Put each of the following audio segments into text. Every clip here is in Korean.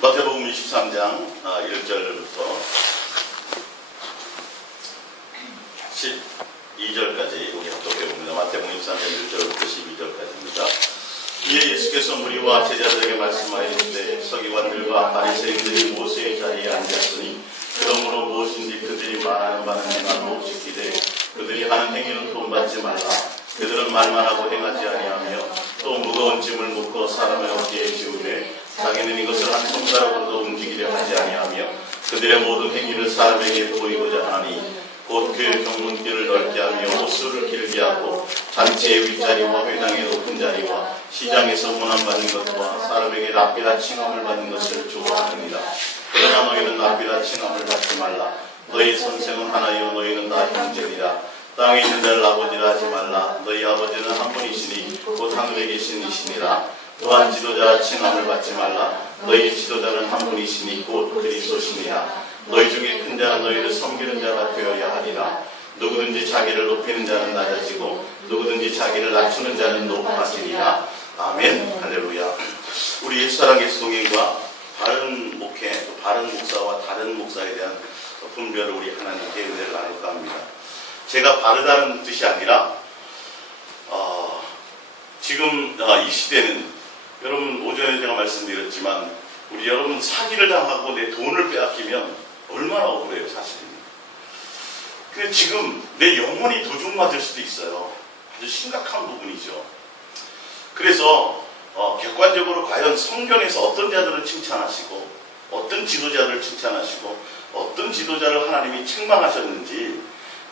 마태복음 23장 1절부터 12절까지 우리 합독해 봅니다. 마태복음 23장 1절부터 12절까지입니다. 이에 예수께서 무리와 제자들에게 말씀하시되 서기관들과 바리새인들이 모세의 자리에 앉았으니 그러므로 무엇인지 그들이 말하는 바는 행하고 지키되 그들이 하는 행위는 돈받지 말라. 그들은 말만 하고 행하지 아니하며 또 무거운 짐을 묶어 사람의 어깨에 지우되 자기는 이것을 한 손가락으로도 움직이려 하지 아니하며 그들의 모든 행위를 사람에게 보이고자 하니 곧 교회 경문길을 넓게 하며 옷수를 길게 하고 잔치의 윗자리와 회당의 높은 자리와 시장에서 문안받는 것과 사람에게 랍비라 칭함을 받는 것을 좋아하느니라. 그러나 너희는 랍비라 칭함을 받지 말라. 너희 선생은 하나요 너희는 다 형제니라. 땅에 있는 자를 아버지라 하지 말라. 너희 아버지는 한 분이시니 곧 하늘에 계신 이시니라. 또한 지도자 칭함을 받지 말라. 너희 지도자는 한 분이시니 곧 그리스도시니라. 너희 중에 큰 자는 너희를 섬기는 자가 되어야 하리라. 누구든지 자기를 높이는 자는 낮아지고 누구든지 자기를 낮추는 자는 높아지리라. 아멘. 할렐루야. 우리 예수사랑 예수동행과 바른 목회, 또 바른 목사와 다른 목사에 대한 분별을 우리 하나님께 은혜를 나눌까 합니다. 제가 바르다는 뜻이 아니라 지금 이 시대는 여러분 오전에 제가 말씀드렸지만 우리 여러분 사기를 당하고 내 돈을 빼앗기면 얼마나 억울해요 사실입니다. 근데 지금 내 영혼이 도둑맞을 수도 있어요. 아주 심각한 부분이죠. 그래서 객관적으로 과연 성경에서 어떤 자들을 칭찬하시고 어떤 지도자들을 칭찬하시고 어떤 지도자를 하나님이 책망하셨는지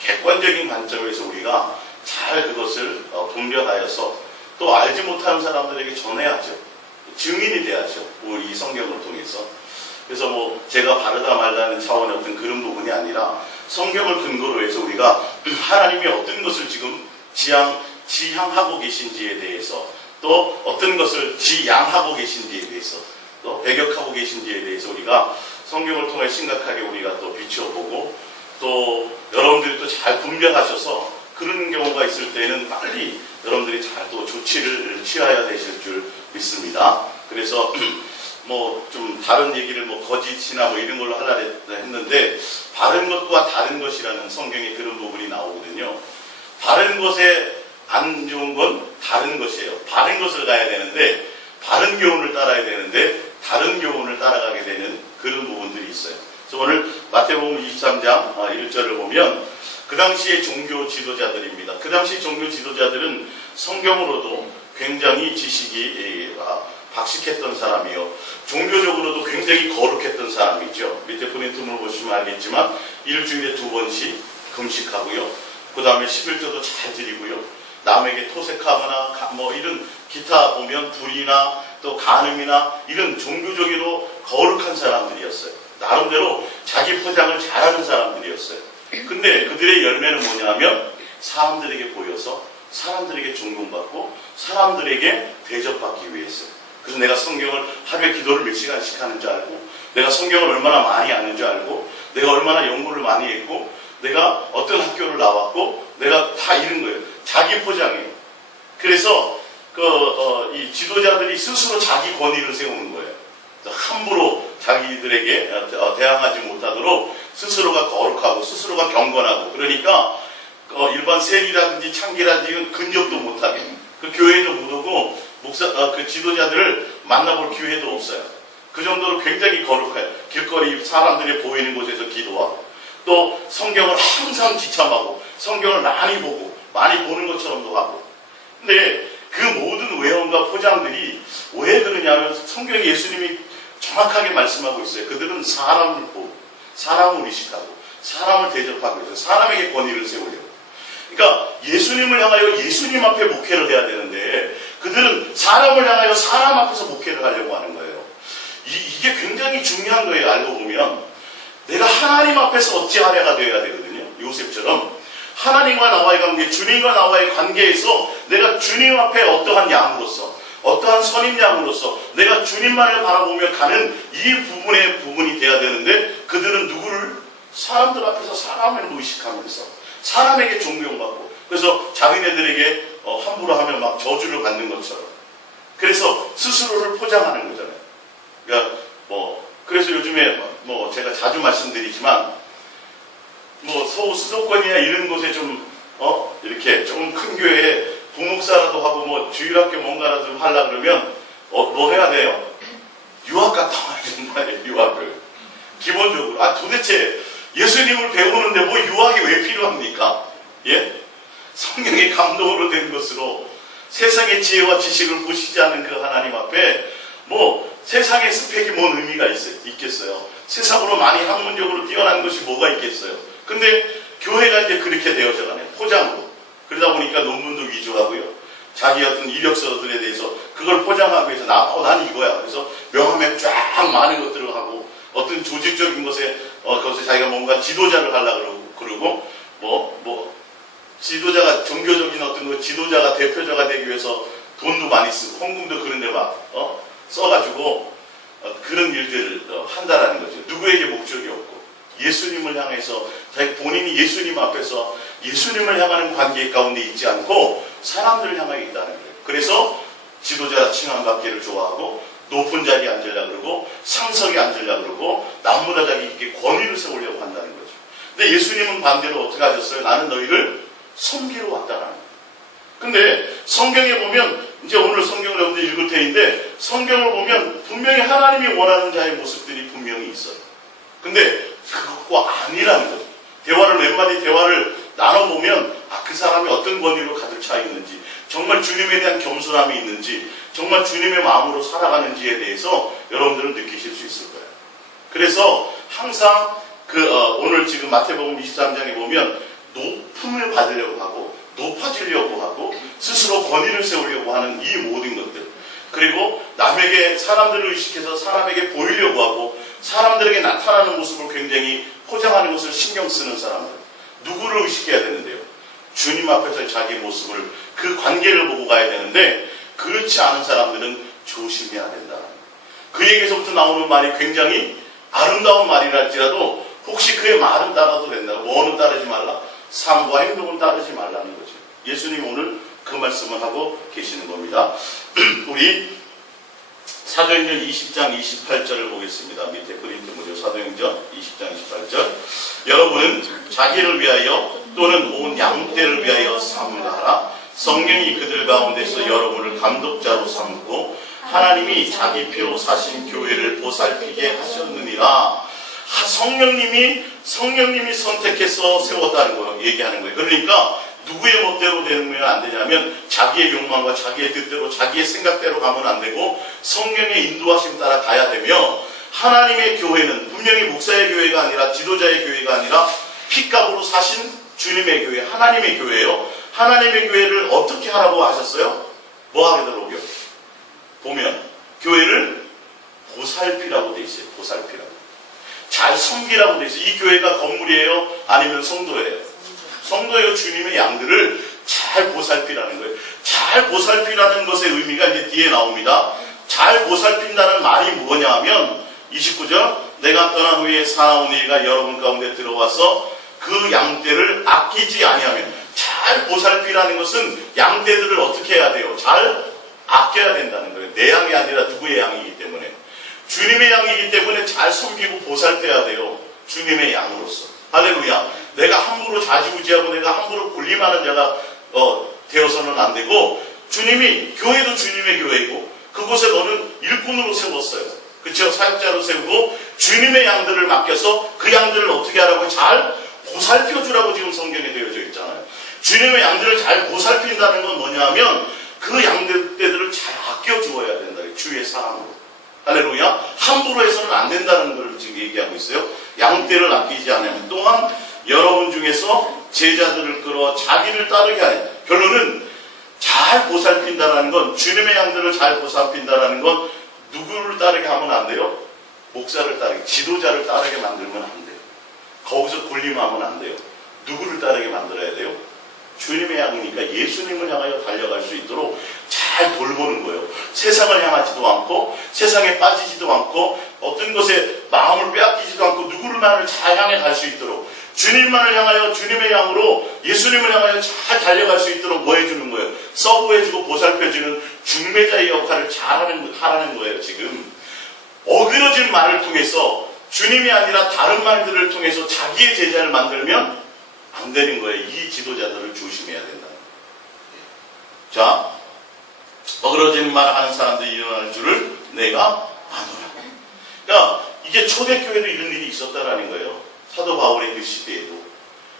객관적인 관점에서 우리가 잘 그것을 분별하여서 또 알지 못하는 사람들에게 전해야죠. 증인이 돼야죠. 우리 이 성경을 통해서. 그래서 제가 바르다 말다는 차원의 어떤 그런 부분이 아니라 성경을 근거로 해서 우리가 하나님이 어떤 것을 지금 지향하고 계신지에 대해서 또 어떤 것을 지양하고 계신지에 대해서 또 배격하고 계신지에 대해서 우리가 성경을 통해 심각하게 우리가 또 비춰보고 또 여러분들이 또 잘 분별하셔서 그런 경우가 있을 때는 빨리 여러분들이 잘 또 조치를 취하여야 되실 줄 믿습니다. 그래서 좀 다른 얘기를 거짓이나 이런 걸로 하려고 했는데 바른 것과 다른 것이라는 성경에 그런 부분이 나오거든요. 바른 것에 안 좋은 건 다른 것이에요. 바른 것을 가야 되는데 바른 교훈을 따라야 되는데 다른 교훈을 따라가게 되는 그런 부분들이 있어요. 그래서 오늘 마태복음 23장 1절을 보면 그 당시의 종교 지도자들입니다. 그 당시 종교 지도자들은 성경으로도 굉장히 지식이 박식했던 사람이요. 종교적으로도 굉장히 거룩했던 사람이죠. 밑에 프린트물 보시면 알겠지만 일주일에 2번씩 금식하고요. 그 다음에 11조도 잘 드리고요. 남에게 토색하거나 이런 기타 보면 불이나 또 간음이나 이런 종교적으로 거룩한 사람들이었어요. 나름대로 자기 포장을 잘하는 사람들이었어요. 근데 그들의 열매는 뭐냐면 사람들에게 보여서 사람들에게 존경받고 사람들에게 대접받기 위해서. 그래서 내가 성경을 하루에 기도를 몇 시간씩 하는 줄 알고 내가 성경을 얼마나 많이 아는 줄 알고 내가 얼마나 연구를 많이 했고 내가 어떤 학교를 나왔고 내가 다 이런 거예요. 자기 포장이에요. 그래서 이 지도자들이 스스로 자기 권위를 세우는 거예요. 함부로 자기들에게 대항하지 못하도록 스스로가 거룩하고 스스로가 경건하고 그러니까 일반 세리라든지 창기라든지 근접도 못하게 그 교회도 못 오고 그 지도자들을 만나볼 기회도 없어요. 그 정도로 굉장히 거룩해요. 길거리 사람들이 보이는 곳에서 기도하고 또 성경을 항상 지참하고 성경을 많이 보고 많이 보는 것처럼도 하고. 근데 그 모든 외형과 포장들이 왜 그러냐면 성경에 예수님이 정확하게 말씀하고 있어요. 그들은 사람을 보고 사람을 의식하고 사람을 대접하고 있어요. 사람에게 권위를 세우려고. 그러니까 예수님을 향하여 예수님 앞에 목회를 해야 되는데 그들은 사람을 향하여 사람 앞에서 목회를 하려고 하는 거예요. 이게 굉장히 중요한 거예요. 알고 보면 내가 하나님 앞에서 어찌하랴가 되어야 되거든요. 요셉처럼 하나님과 나와의 관계, 주님과 나와의 관계에서 내가 주님 앞에 어떠한 양으로서 어떠한 선임 양으로서 내가 주님만을 바라보며 가는 이 부분이 돼야 되는데 그들은 누구를? 사람들 앞에서 사람을 의식하면서 사람에게 존경받고 그래서 자기네들에게 함부로 하면 막 저주를 받는 것처럼 그래서 스스로를 포장하는 거잖아요. 그러니까 그래서 요즘에 제가 자주 말씀드리지만 수도권이나 이런 곳에 이렇게 좀 큰 교회에 부목사라도 하고 주일학교 뭔가라도 좀 하려고 그러면 뭐 해야 돼요? 유학 갔다 와야 된다, 유학을. 기본적으로. 도대체 예수님을 배우는데 유학이 왜 필요합니까? 예? 성령의 감동으로 된 것으로 세상의 지혜와 지식을 보시지 않는 그 하나님 앞에 세상의 스펙이 뭔 의미가 있겠어요? 세상으로 많이 학문적으로 뛰어난 것이 뭐가 있겠어요? 근데 교회가 이제 그렇게 되어져 가네요. 포장으로. 그러다 보니까 논문도 위조하고요. 자기 어떤 이력서들에 대해서 그걸 포장하기 위해서 난 이거야. 그래서 명함에 쫙 많은 것들을 하고 어떤 조직적인 것에 거기서 자기가 뭔가 지도자를 하려고 그러고 지도자가 종교적인 어떤 지도자가 대표자가 되기 위해서 돈도 많이 쓰고 헌금도 그런데 써가지고 그런 일들을 한다라는 거죠. 누구에게 목적이 없고 예수님을 향해서 자기 본인이 예수님 앞에서 예수님을 향하는 관계 가운데 있지 않고 사람들을 향하여 있다는 거예요. 그래서 지도자 칭함받기를 좋아하고 높은 자리에 앉으려고 그러고 상석에 앉으려고 그러고 남보다 자기에게 권위를 세우려고 한다는 거죠. 근데 예수님은 반대로 어떻게 하셨어요? 나는 너희를 섬기러 왔다라는 거예요. 근데 성경에 보면 이제 오늘 성경을 여러분들 읽을 테인데 성경을 보면 분명히 하나님이 원하는 자의 모습들이 분명히 있어요. 근데 그것과 아니라는 거죠. 몇 마디 대화를 나눠보면 그 사람이 어떤 권위로 가득 차 있는지 정말 주님에 대한 겸손함이 있는지 정말 주님의 마음으로 살아가는지에 대해서 여러분들은 느끼실 수 있을 거예요. 그래서 항상 오늘 지금 마태복음 23장에 보면 높음을 받으려고 하고 높아지려고 하고 스스로 권위를 세우려고 하는 이 모든 것들, 그리고 남에게 사람들을 의식해서 사람에게 보이려고 하고 사람들에게 나타나는 모습을 굉장히 포장하는 것을 신경 쓰는 사람들, 누구를 의식해야 되는데요? 주님 앞에서 자기 모습을 그 관계를 보고 가야 되는데 그렇지 않은 사람들은 조심해야 된다. 그에게서부터 나오는 말이 굉장히 아름다운 말이랄지라도 혹시 그의 말은 따라도 된다. 뭐는 따르지 말라? 삶과 행동은 따르지 말라는 거죠. 예수님 오늘 그 말씀을 하고 계시는 겁니다. 우리 사도행전 20장 28절을 보겠습니다. 밑에 그림도 사도행전 20장 28절. 여러분은 자기를 위하여 또는 온 양떼를 위하여 삼가하라. 성령이 그들 가운데서 여러분을 감독자로 삼고 하나님이 자기 피로 사신 교회를 보살피게 하셨느니라. 성령님이 선택해서 세웠다는 거 얘기하는 거예요. 그러니까 누구의 멋대로 되면 안 되냐면 자기의 욕망과 자기의 뜻대로 자기의 생각대로 가면 안 되고 성령의 인도하심 따라 가야 되며, 하나님의 교회는 분명히 목사의 교회가 아니라 지도자의 교회가 아니라 피값으로 사신 주님의 교회, 하나님의 교회예요. 하나님의 교회를 어떻게 하라고 하셨어요? 뭐 하더라고요? 보면 교회를 보살피라고 돼 있어요. 보살피라고. 잘 섬기라고 돼 있어요. 이 교회가 건물이에요? 아니면 성도예요? 성도예요. 주님의 양들을 잘 보살피라는 거예요. 잘 보살피라는 것의 의미가 이제 뒤에 나옵니다. 잘 보살핀다는 말이 뭐냐 하면 29절, 내가 떠난 후에 사나운 이가 여러분 가운데 들어와서 그 양떼를 아끼지 아니하면, 잘 보살피라는 것은 양떼들을 어떻게 해야 돼요? 잘 아껴야 된다는 거예요. 내 양이 아니라 누구의 양이기 때문에, 주님의 양이기 때문에 잘 섬기고 보살펴야 돼요. 주님의 양으로서. 할렐루야. 내가 함부로 좌지우지하고 내가 함부로 군림하는 자가 되어서는 안 되고, 교회도 주님의 교회이고 그곳에 너는 일꾼으로 세웠어요. 그렇죠? 사역자로 세우고 주님의 양들을 맡겨서 그 양들을 어떻게 하라고? 잘 보살펴주라고 지금 성경에 되어져 있잖아요. 주님의 양들을 잘 보살핀다는 건 뭐냐 하면 그 양떼들을 잘 아껴주어야 된다. 주의 사랑으로. 할렐루야. 함부로 해서는 안 된다는 걸 지금 얘기하고 있어요. 양떼를 아끼지 않으면, 또한 여러분 중에서 제자들을 끌어 자기를 따르게 하는, 결론은 잘 보살핀다는 건, 주님의 양들을 잘 보살핀다는 건 누구를 따르게 하면 안 돼요? 목사를 따르게, 지도자를 따르게 만들면 안 돼요. 거기서 군림하면 안 돼요. 누구를 따르게 만들어야 돼요? 주님의 양이니까 예수님을 향하여 달려갈 수 있도록 잘 돌보는 거예요. 세상을 향하지도 않고 세상에 빠지지도 않고 어떤 것에 마음을 빼앗기지도 않고 누구만을 잘 향해 갈 수 있도록, 주님만을 향하여 주님의 양으로 예수님을 향하여 잘 달려갈 수 있도록 뭐 해주는 거예요? 서브해주고 보살펴주는 중매자의 역할을 잘 하라는 거예요. 지금 어그러진 말을 통해서 주님이 아니라 다른 말들을 통해서 자기의 제자를 만들면 안 되는 거예요. 이 지도자들을 조심해야 된다. 자, 어그러진 말 하는 사람들이 일어날 줄을 내가 아노라. 그러니까 이게 초대교회도 이런 일이 있었다라는 거예요. 사도 바울의 그 시대에도.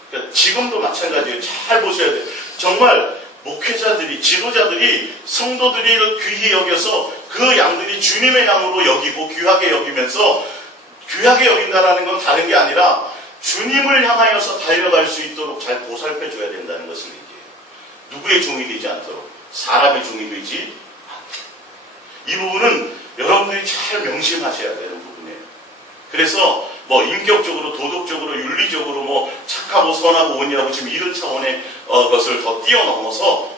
그러니까 지금도 마찬가지예요. 잘 보셔야 돼요. 정말 목회자들이, 지도자들이 성도들이 귀히 여겨서 그 양들이 주님의 양으로 여기고 귀하게 여기면서, 귀하게 여긴다라는 건 다른 게 아니라 주님을 향하여서 달려갈 수 있도록 잘 보살펴줘야 된다는 것을 얘기해요. 누구의 종이 되지 않도록, 사람의 종이 되지 않도록. 이 부분은 여러분들이 잘 명심하셔야 되는 부분이에요. 그래서 뭐 인격적으로, 도덕적으로, 윤리적으로 뭐 착하고 선하고 온유하고 지금 이런 차원의 것을 더 뛰어넘어서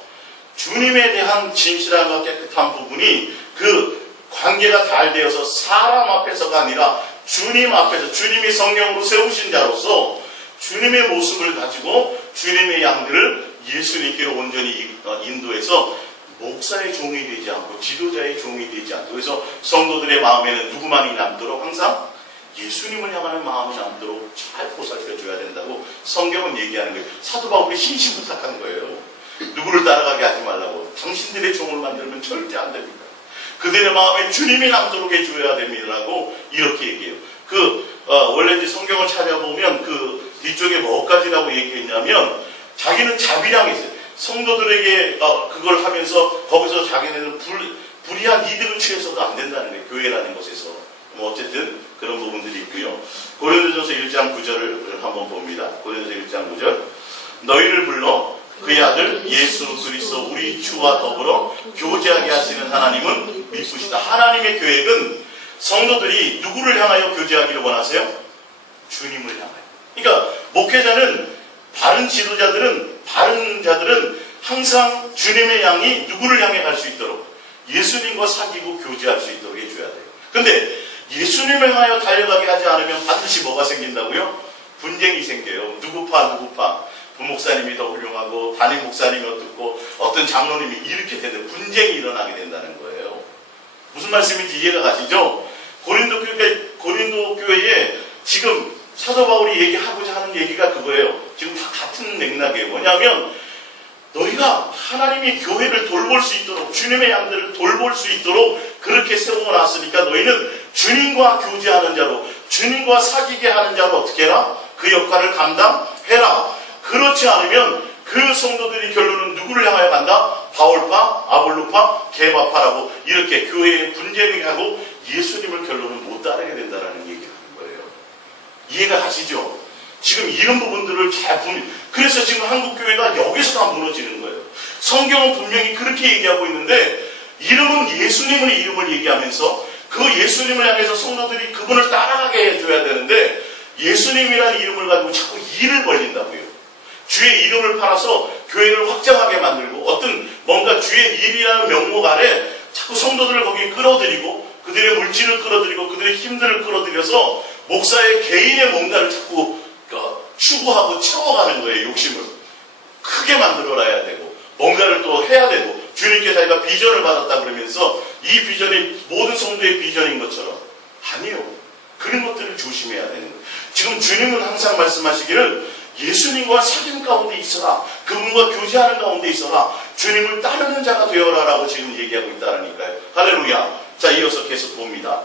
주님에 대한 진실함과 깨끗한 부분이 그 관계가 잘 되어서 사람 앞에서가 아니라 주님 앞에서, 주님이 성령으로 세우신 자로서 주님의 모습을 가지고 주님의 양들을 예수님께로 온전히 인도해서 목사의 종이 되지 않고 지도자의 종이 되지 않고, 그래서 성도들의 마음에는 누구만이 남도록 항상 예수님을 향하는 마음이 남도록 잘 보살펴줘야 된다고 성경은 얘기하는 거예요. 사도 바울이 신신부탁한 거예요. 누구를 따라가게 하지 말라고. 당신들의 종을 만들면 절대 안 됩니다. 그들의 마음에 주님이 남도록 해줘야 됩니다라고 이렇게 얘기해요. 원래 이제 성경을 찾아보면 그 뒤쪽에 뭐까지라고 얘기했냐면 자기는 자비량이 있어요. 성도들에게 그걸 하면서 거기서 자기네는 불이한 이득을 취해서도 안 된다는 거예요. 교회라는 곳에서. 뭐 어쨌든 그런 부분들이 있고요. 고린도전서 1장 9절을 한번 봅니다. 고린도전서 1장 9절. 너희를 불러 그의 아들 예수 그리스도 우리 주와 더불어 교제하게 하시는 하나님은 미쁘시다. 하나님의 계획은 성도들이 누구를 향하여 교제하기를 원하세요? 주님을 향하여. 그러니까 목회자는, 바른 지도자들은, 바른 자들은 항상 주님의 양이 누구를 향해 갈 수 있도록 예수님과 사귀고 교제할 수 있도록 해줘야 돼요. 근데 예수님을 향하여 달려가게 하지 않으면 반드시 뭐가 생긴다고요? 분쟁이 생겨요. 누구 파 누구 파. 부목사님이 더 훌륭하고 담임 목사님이 어떻고 어떤 장로님이 이렇게 되는 분쟁이 일어나게 된다는 거예요. 무슨 말씀인지 이해가 가시죠? 고린도 교회에 지금 사도 바울이 얘기하고자 하는 얘기가 그거예요. 지금 다 같은 맥락이에요. 뭐냐면 너희가 하나님이 교회를 돌볼 수 있도록, 주님의 양들을 돌볼 수 있도록 그렇게 세워놨으니까 너희는 주님과 교제하는 자로, 주님과 사귀게 하는 자로 어떻게 해라? 그 역할을 감당해라. 그렇지 않으면 그 성도들이 결론은 누구를 향하여 간다? 바울파, 아볼로파, 게바파라고 이렇게 교회에 분쟁을 하고 예수님을 결론은 못 따르게 된다는 얘기를 하는 거예요. 이해가 가시죠? 지금 이런 부분들을 잘 보면, 그래서 지금 한국교회가 여기서 다 무너지는 거예요. 성경은 분명히 그렇게 얘기하고 있는데 이름은 예수님의 이름을 얘기하면서 그 예수님을 향해서 성도들이 그분을 따라가게 해줘야 되는데 예수님이라는 이름을 가지고 자꾸 일을 벌린다고요. 주의 이름을 팔아서 교회를 확장하게 만들고 어떤 뭔가 주의 일이라는 명목 아래 자꾸 성도들을 거기에 끌어들이고 그들의 물질을 끌어들이고 그들의 힘들을 끌어들여서 목사의 개인의 뭔가를 자꾸 추구하고 채워가는 거예요. 욕심을 크게 만들어놔야 되고 뭔가를 또 해야 되고, 주님께 자기가 비전을 받았다 그러면서 이 비전이 모든 성도의 비전인 것처럼, 아니요. 그런 것들을 조심해야 되는 거예요. 지금 주님은 항상 말씀하시기를 예수님과 사귐 가운데 있어라, 그분과 교제하는 가운데 있어라, 주님을 따르는 자가 되어라라고 지금 얘기하고 있다니까요. 할렐루야. 자, 이어서 계속 봅니다.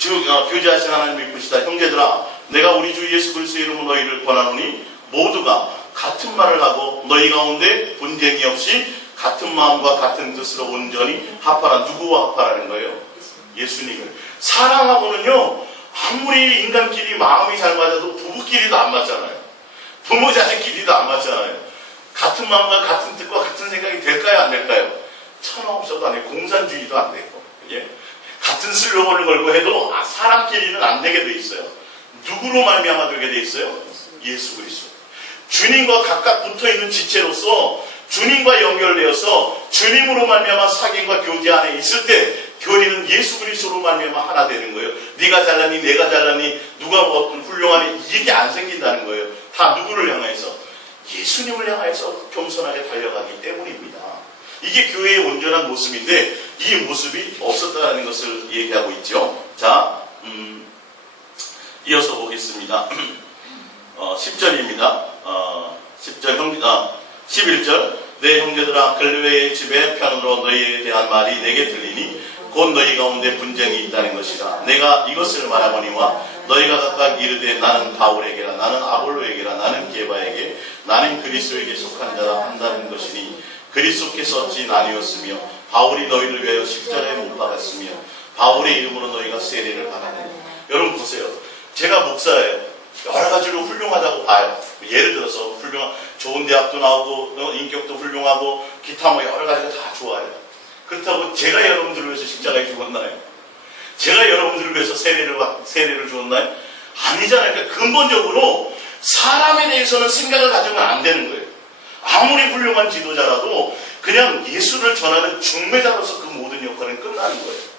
교제하신 하나님 이쁘시다. 형제들아, 내가 우리 주 예수 그리스도의 이름으로 너희를 권하노니 모두가 같은 말을 하고 너희 가운데 분쟁이 없이 같은 마음과 같은 뜻으로 온전히 합하라. 누구와 합하라는 거예요? 예수님을. 사랑하고는요, 아무리 인간끼리 마음이 잘 맞아도 부부끼리도 안 맞잖아요. 부모 자식끼리도 안 맞잖아요. 같은 마음과 같은 뜻과 같은 생각이 될까요, 안 될까요? 천하 없어도 안 돼요. 공산주의도 안 되고, 예? 같은 슬로건을 걸고 해도 사람끼리는 안 되게 돼 있어요. 누구로 말미암아 되게 돼 있어요? 예수 그리스도. 주님과 각각 붙어있는 지체로서 주님과 연결되어서 주님으로 말미암아 사귐과 교제 안에 있을 때 교회는 예수 그리스도로 말미암아 하나 되는 거예요. 네가 잘났니, 내가 잘났니, 누가 뭐 훌륭하니, 이게 안 생긴다는 거예요. 다 누구를 향해서? 예수님을 향해서 겸손하게 달려가기 때문입니다. 이게 교회의 온전한 모습인데 이 모습이 없었다는 것을 얘기하고 있죠. 자, 이어서 보겠습니다. 10절입니다. 11절. 내 형제들아, 글르웨의 집의 편으로 너희에 대한 말이 내게 들리니 곧 너희 가운데 분쟁이 있다는 것이라. 내가 이것을 말하거니와 너희가 각각 이르되 나는 바울에게라, 나는 아볼로에게라, 나는 게바에게, 나는 그리스도에게 속한 자라 한다는 것이니 그리스도께서 어찌 나뉘었으며 바울이 너희를 위하여 십자가에 못 박았으며 바울의 이름으로 너희가 세례를 받았느냐. 여러분 보세요. 제가 목사예요. 여러 가지로 훌륭하다고 봐요. 예를 들어서 좋은 대학도 나오고 인격도 훌륭하고 기타 뭐 여러 가지가 다 좋아요. 그렇다고 제가 여러분들을 위해서 십자가에 죽었나요? 제가 여러분들을 위해서 세례를 주었나요? 아니잖아요. 그러니까 근본적으로 사람에 대해서는 생각을 가지면 안 되는 거예요. 아무리 훌륭한 지도자라도 그냥 예수를 전하는 중매자로서 그 모든 역할은 끝나는 거예요.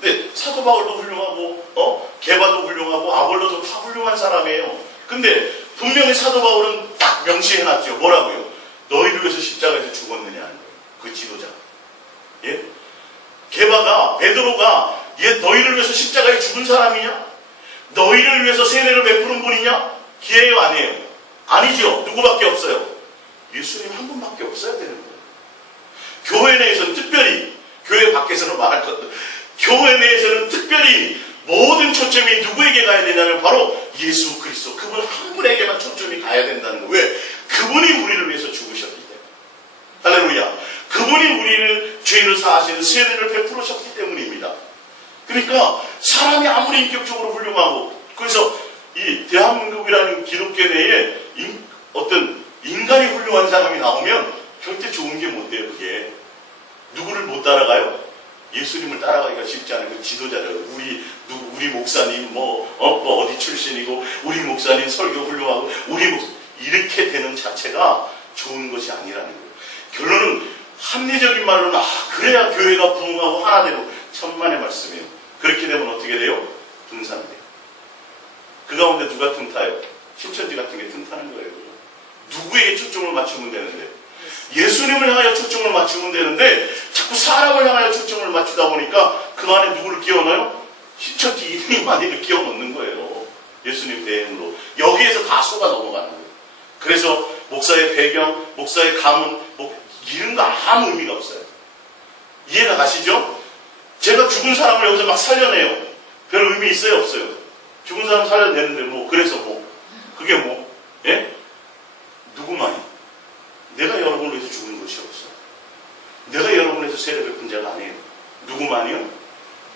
근데 사도 바울도 훌륭하고 게바도 훌륭하고 아볼로도 다 훌륭한 사람이에요. 근데 분명히 사도 바울은 딱 명시해놨죠. 뭐라고요? 너희를 위해서 십자가에서 죽었느냐는 거예요. 그 지도자. 예? 게바가, 베드로가 너희를 위해서 십자가에 죽은 사람이냐? 너희를 위해서 세례를 베푸는 분이냐? 기회예요, 아니에요? 아니죠. 누구밖에 없어요? 예수님 한 분밖에 없어야 되는 거예요. 교회 내에서는 특별히, 교회 밖에서는 말할 것도, 교회 내에서는 특별히 모든 초점이 누구에게 가야 되냐면 바로 예수 그리스도, 그분 한 분에게만 초점이 가야 된다는 거예요. 왜? 그분이 우리를 위해서 죽으셨기 때문에. 할렐루야. 그분이 우리를 죄를 사하시는 세례를 베풀으셨기 때문입니다. 그러니까 사람이 아무리 인격적으로 훌륭하고, 그래서 이 대한민국이라는 기독교 내에 어떤 인간이 훌륭한 사람이 나오면 절대 좋은 게 못 돼요. 그게 누구를 못 따라가요? 예수님을 따라가기가 쉽지 않아요. 그 지도자를 우리 목사님 어디 출신이고, 우리 목사님 설교 훌륭하고, 이렇게 되는 자체가 좋은 것이 아니라는 거예요. 결론은 합리적인 말로는 그래야 교회가 부흥하고 하나 되고, 천만의 말씀이에요. 그렇게 되면 어떻게 돼요? 분산돼요. 그 가운데 누가 틈타요? 신천지 같은 게 틈타는 거예요. 누구에게 초점을 맞추면 되는데, 예수님을 향하여 초점을 맞추면 되는데 자꾸 사람을 향하여 초점을 맞추다 보니까 그 안에 누구를 끼워 넣어요? 신천지 이름만이를 끼워 넣는 거예요. 예수님 대행으로. 여기에서 다 속아 넘어가는 거예요. 그래서 목사의 배경, 목사의 가문, 이런 거 아무 의미가 없어요. 이해가 가시죠? 제가 죽은 사람을 여기서 막 살려내요. 별 의미 있어요? 없어요? 죽은 사람 살려내는데 그래서 그게 예? 누구만이? 내가 여러분을 위해서 죽은 것이 없어. 내가 여러분을 위해서 세례 베푼 자가 아니에요. 누구만이요?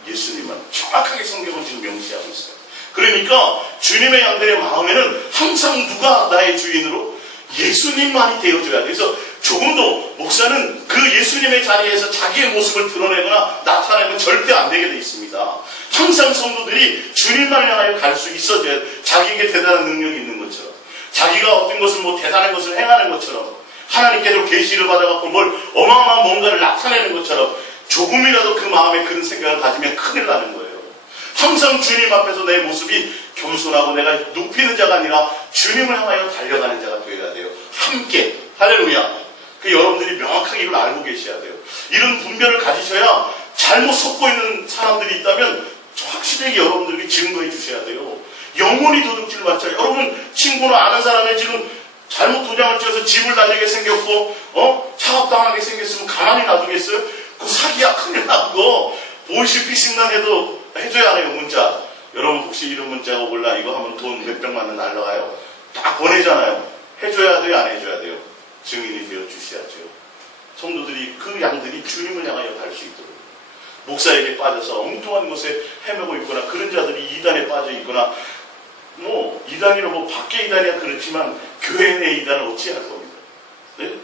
예수님만. 정확하게 성경은 지금 명시하고 있어요. 그러니까 주님의 양들의 마음에는 항상 누가 나의 주인으로? 예수님만이 되어줘야 돼. 그래서 조금도 목사는 그 예수님의 자리에서 자기의 모습을 드러내거나 나타내면 절대 안 되게 돼 있습니다. 항상 성도들이 주님만을 향하여 갈 수 있어야 자기에게 대단한 능력이 있는 것처럼, 자기가 어떤 것을 대단한 것을 행하는 것처럼, 하나님께로 계시를 받아갖고 뭘 어마어마한 뭔가를 나타내는 것처럼 조금이라도 그 마음에 그런 생각을 가지면 큰일 나는 거예요. 항상 주님 앞에서 내 모습이 겸손하고 내가 높이는 자가 아니라 주님을 향하여 달려가는 자가 되어야 돼요. 함께. 할렐루야. 여러분들이 명확하게 이걸 알고 계셔야 돼요. 이런 분별을 가지셔야 잘못 섞고 있는 사람들이 있다면 확실하게 여러분들에게 증거해 주셔야 돼요. 영원히 도둑질 맞죠. 여러분 친구나 아는 사람이 지금 잘못 도장을 찍어서 집을 날리게 생겼고 차갑당하게 생겼으면 가만히 놔두겠어요? 그 사기야. 큰일 나고 보이시피싱만 해도 해줘야 해요. 문자. 여러분 혹시 이런 문자가 올라 이거 하면 돈 몇백만 원 날라가요? 다 보내잖아요. 해줘야 돼요? 안 해줘야 돼요? 증인이 되어 주셔야죠. 성도들이 그 양들이 주님을 향하여 갈 수 있도록. 목사에게 빠져서 엉뚱한 곳에 헤매고 있거나 그런 자들이 이단에 빠져 있거나 이단이로 밖에 이단이야 그렇지만 교회 내 이단을 어찌할 겁니다. 네?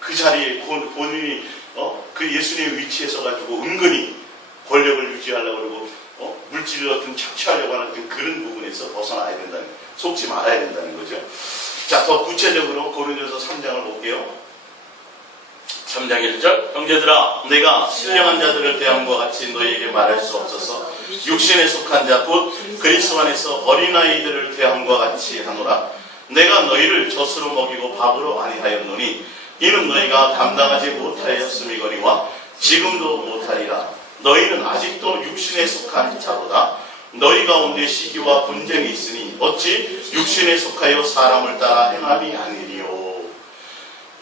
그 자리에 본인이 그 예수님의 위치에 서가지고 은근히 권력을 유지하려고 그러고 물질을 어떤 착취하려고 하는 그런 부분에서 벗어나야 된다는, 속지 말아야 된다는 거죠. 자, 더 구체적으로 고린도서 3장을 볼게요. 3장 1절. 형제들아, 내가 신령한 자들을 대함과 같이 너희에게 말할 수 없어서 육신에 속한 자 곧 그리스도 안에서 어린아이들을 대함과 같이 하노라. 내가 너희를 젖으로 먹이고 밥으로 아니하였노니 이는 너희가 감당하지 못하였음이거니와 지금도 못하리라. 너희는 아직도 육신에 속한 자로다. 너희 가운데 시기와 분쟁이 있으니 어찌 육신에 속하여 사람을 따라 행함이 아니니요.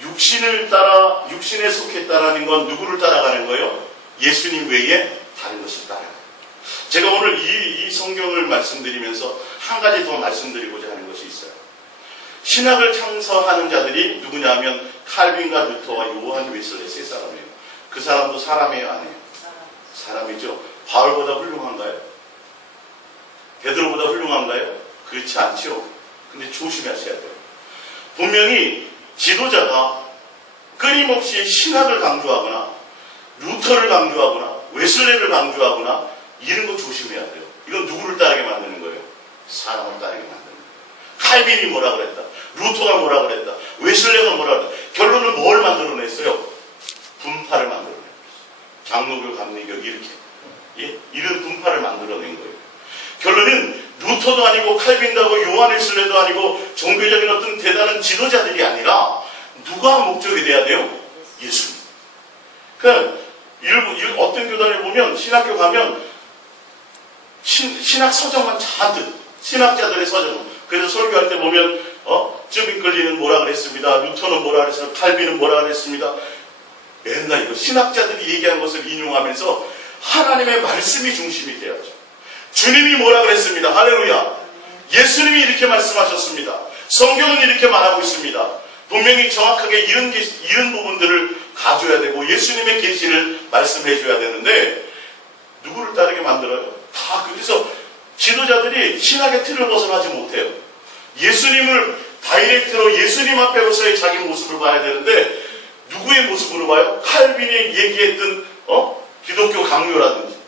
육신에 속했다라는 건 누구를 따라가는 거예요? 예수님 외에 다른 것을 따라가는 거예요. 제가 오늘 이 성경을 말씀드리면서 한 가지 더 말씀드리고자 하는 것이 있어요. 신학을 창설하는 자들이 누구냐면 칼빈과 루터와 요한 웨슬레 세 사람이에요. 그 사람도 사람이에요, 아니에요? 사람이죠. 바울보다 훌륭한가요? 베드로보다 훌륭한가요? 그렇지 않죠. 근데 조심하셔야 돼요. 분명히 지도자가 끊임없이 신학을 강조하거나 루터를 강조하거나 웨슬레를 강조하거나 이런 거 조심해야 돼요. 이건 누구를 따르게 만드는 거예요? 사람을 따르게 만드는 거예요. 칼빈이 뭐라 그랬다. 루터가 뭐라 그랬다. 웨슬레가 뭐라 그랬다. 결론은 뭘 만들어냈어요? 분파를 만들어냈어요. 장로교, 감리교 이렇게. 예? 이런 분파를 만들어낸 거예요. 결론은 루터도 아니고 칼빈도 아니고 요한 웨슬레도 아니고 종교적인 어떤 대단한 지도자들이 아니라 누가 목적이 돼야 돼요? 예수님. 그러니까 어떤 교단에 보면 신학교 가면 신학 서적만 잔뜩 신학자들의 서적. 그래서 설교할 때 보면 쯔빙클리는 뭐라 그랬습니다. 루터는 뭐라 그랬습니다. 칼빈은 뭐라 그랬습니다. 맨날 이거 신학자들이 얘기한 것을 인용하면서 하나님의 말씀이 중심이 돼야죠. 주님이 뭐라 그랬습니다. 할렐루야. 예수님이 이렇게 말씀하셨습니다. 성경은 이렇게 말하고 있습니다. 분명히 정확하게 이런 부분들을 가져야 되고 예수님의 계시를 말씀해 줘야 되는데 누구를 따르게 만들어요? 다 그래서 지도자들이 신학의 틀을 벗어나지 못해요. 예수님을 다이렉트로 예수님 앞에서의 자기 모습을 봐야 되는데 누구의 모습으로 봐요? 칼빈이 얘기했던 기독교 강요라든지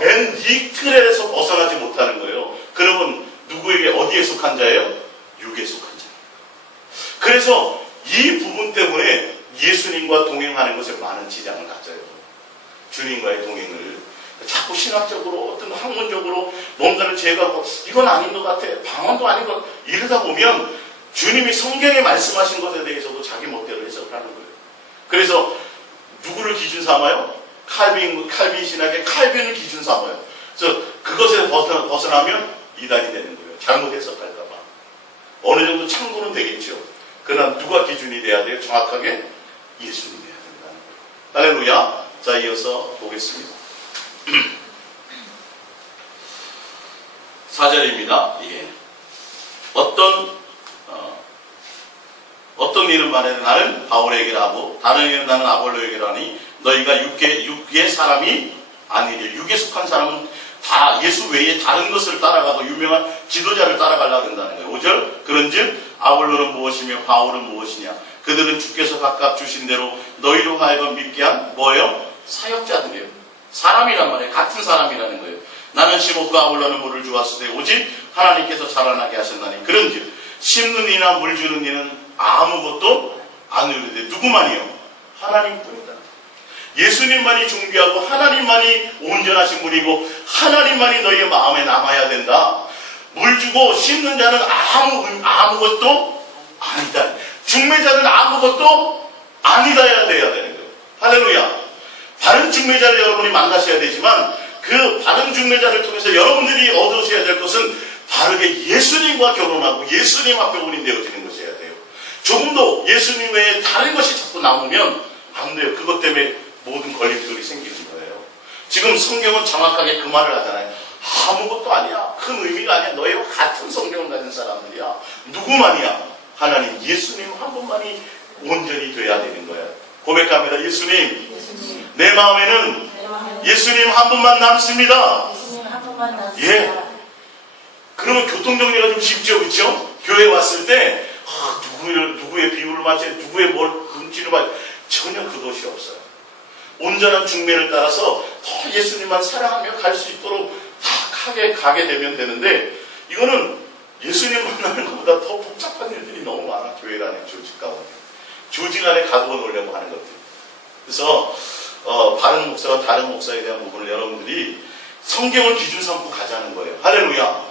맨 이 틀에서 벗어나지 못하는 거예요. 그러면 누구에게 어디에 속한 자예요? 육에 속한 자. 그래서 이 부분 때문에 예수님과 동행하는 것에 많은 지장을 가져요. 주님과의 동행을 자꾸 신학적으로 어떤 학문적으로 뭔가를 제거하고 이건 아닌 것 같아. 방언도 아닌 것 이러다 보면 주님이 성경에 말씀하신 것에 대해서도 자기 멋대로 해석하는 거예요. 그래서 누구를 기준 삼아요? 칼빈 신학의 칼빈을 기준 삼아요. 그래서 그것에 벗어나면 이단이 되는 거예요. 잘못 해석할까 봐. 어느 정도 참고는 되겠죠. 그러나 누가 기준이 돼야 돼요? 정확하게 예수님이 돼야 된다는 거예요. 할렐루야. 자, 이어서 보겠습니다. 4절입니다. 예. 어떤 이는 말해 나는 바울에게라 하고 다른 이는 나는 아볼로에게라 하니 너희가 육의 사람이 아니래. 육에 속한 사람은 다 예수 외에 다른 것을 따라가고 유명한 지도자를 따라가려고 한다는 거예요. 5절 그런즉 아볼로는 무엇이며 바울은 무엇이냐. 그들은 주께서 각각 주신 대로 너희로 하여금 믿게 한 뭐예요? 사역자들이에요. 사람이란 말이에요. 같은 사람이라는 거예요. 나는 심었고 아볼로는 물을 주었으되 오직 하나님께서 자라나게 하셨나니 그런즉 심는 이나 물 주는 이는 아무것도 안 이루되 누구만이요? 하나님뿐이다. 예수님만이 존귀하고 하나님만이 온전하신 분이고 하나님만이 너희의 마음에 남아야 된다. 물 주고 심는 자는 아무것도 아니다. 중매자는 아무것도 아니다야 돼야 되는 거예요. 할렐루야. 바른 중매자를 여러분이 만나셔야 되지만 그 바른 중매자를 통해서 여러분들이 얻으셔야 될 것은 바르게 예수님과 결혼하고 예수님 앞에 운인되어지는 것이어야 돼요. 조금도 예수님 외에 다른 것이 자꾸 남으면 안 돼요. 그것 때문에 모든 걸림돌이 생기는 거예요. 지금 성경은 정확하게 그 말을 하잖아요. 아무것도 아니야. 큰 의미가 아니야. 너희와 같은 성경을 가진 사람들이야. 누구만이야? 하나님 예수님 한 분만이 온전히 돼야 되는 거예요. 고백합니다. 예수님 내 마음에는 예수님 한 분만 남습니다. 예. 그러면 교통정리가 좀 쉽죠. 그렇죠? 교회 왔을 때 누구의 비유를 맞춰 누구의 뭘 눈치를 맞춰 전혀 그것이 없어요. 온전한 중매를 따라서 더 예수님만 사랑하며 갈 수 있도록 다 가게 되면 되는데 이거는 예수님 만나는 것보다 더 복잡한 일들이 너무 많아. 교회라는 조직 가운데. 조직 안에 가두어 놓으려고 하는 것들. 그래서 바른 목사와 다른 목사에 대한 부분을 여러분들이 성경을 기준 삼고 가자는 거예요. 할렐루야.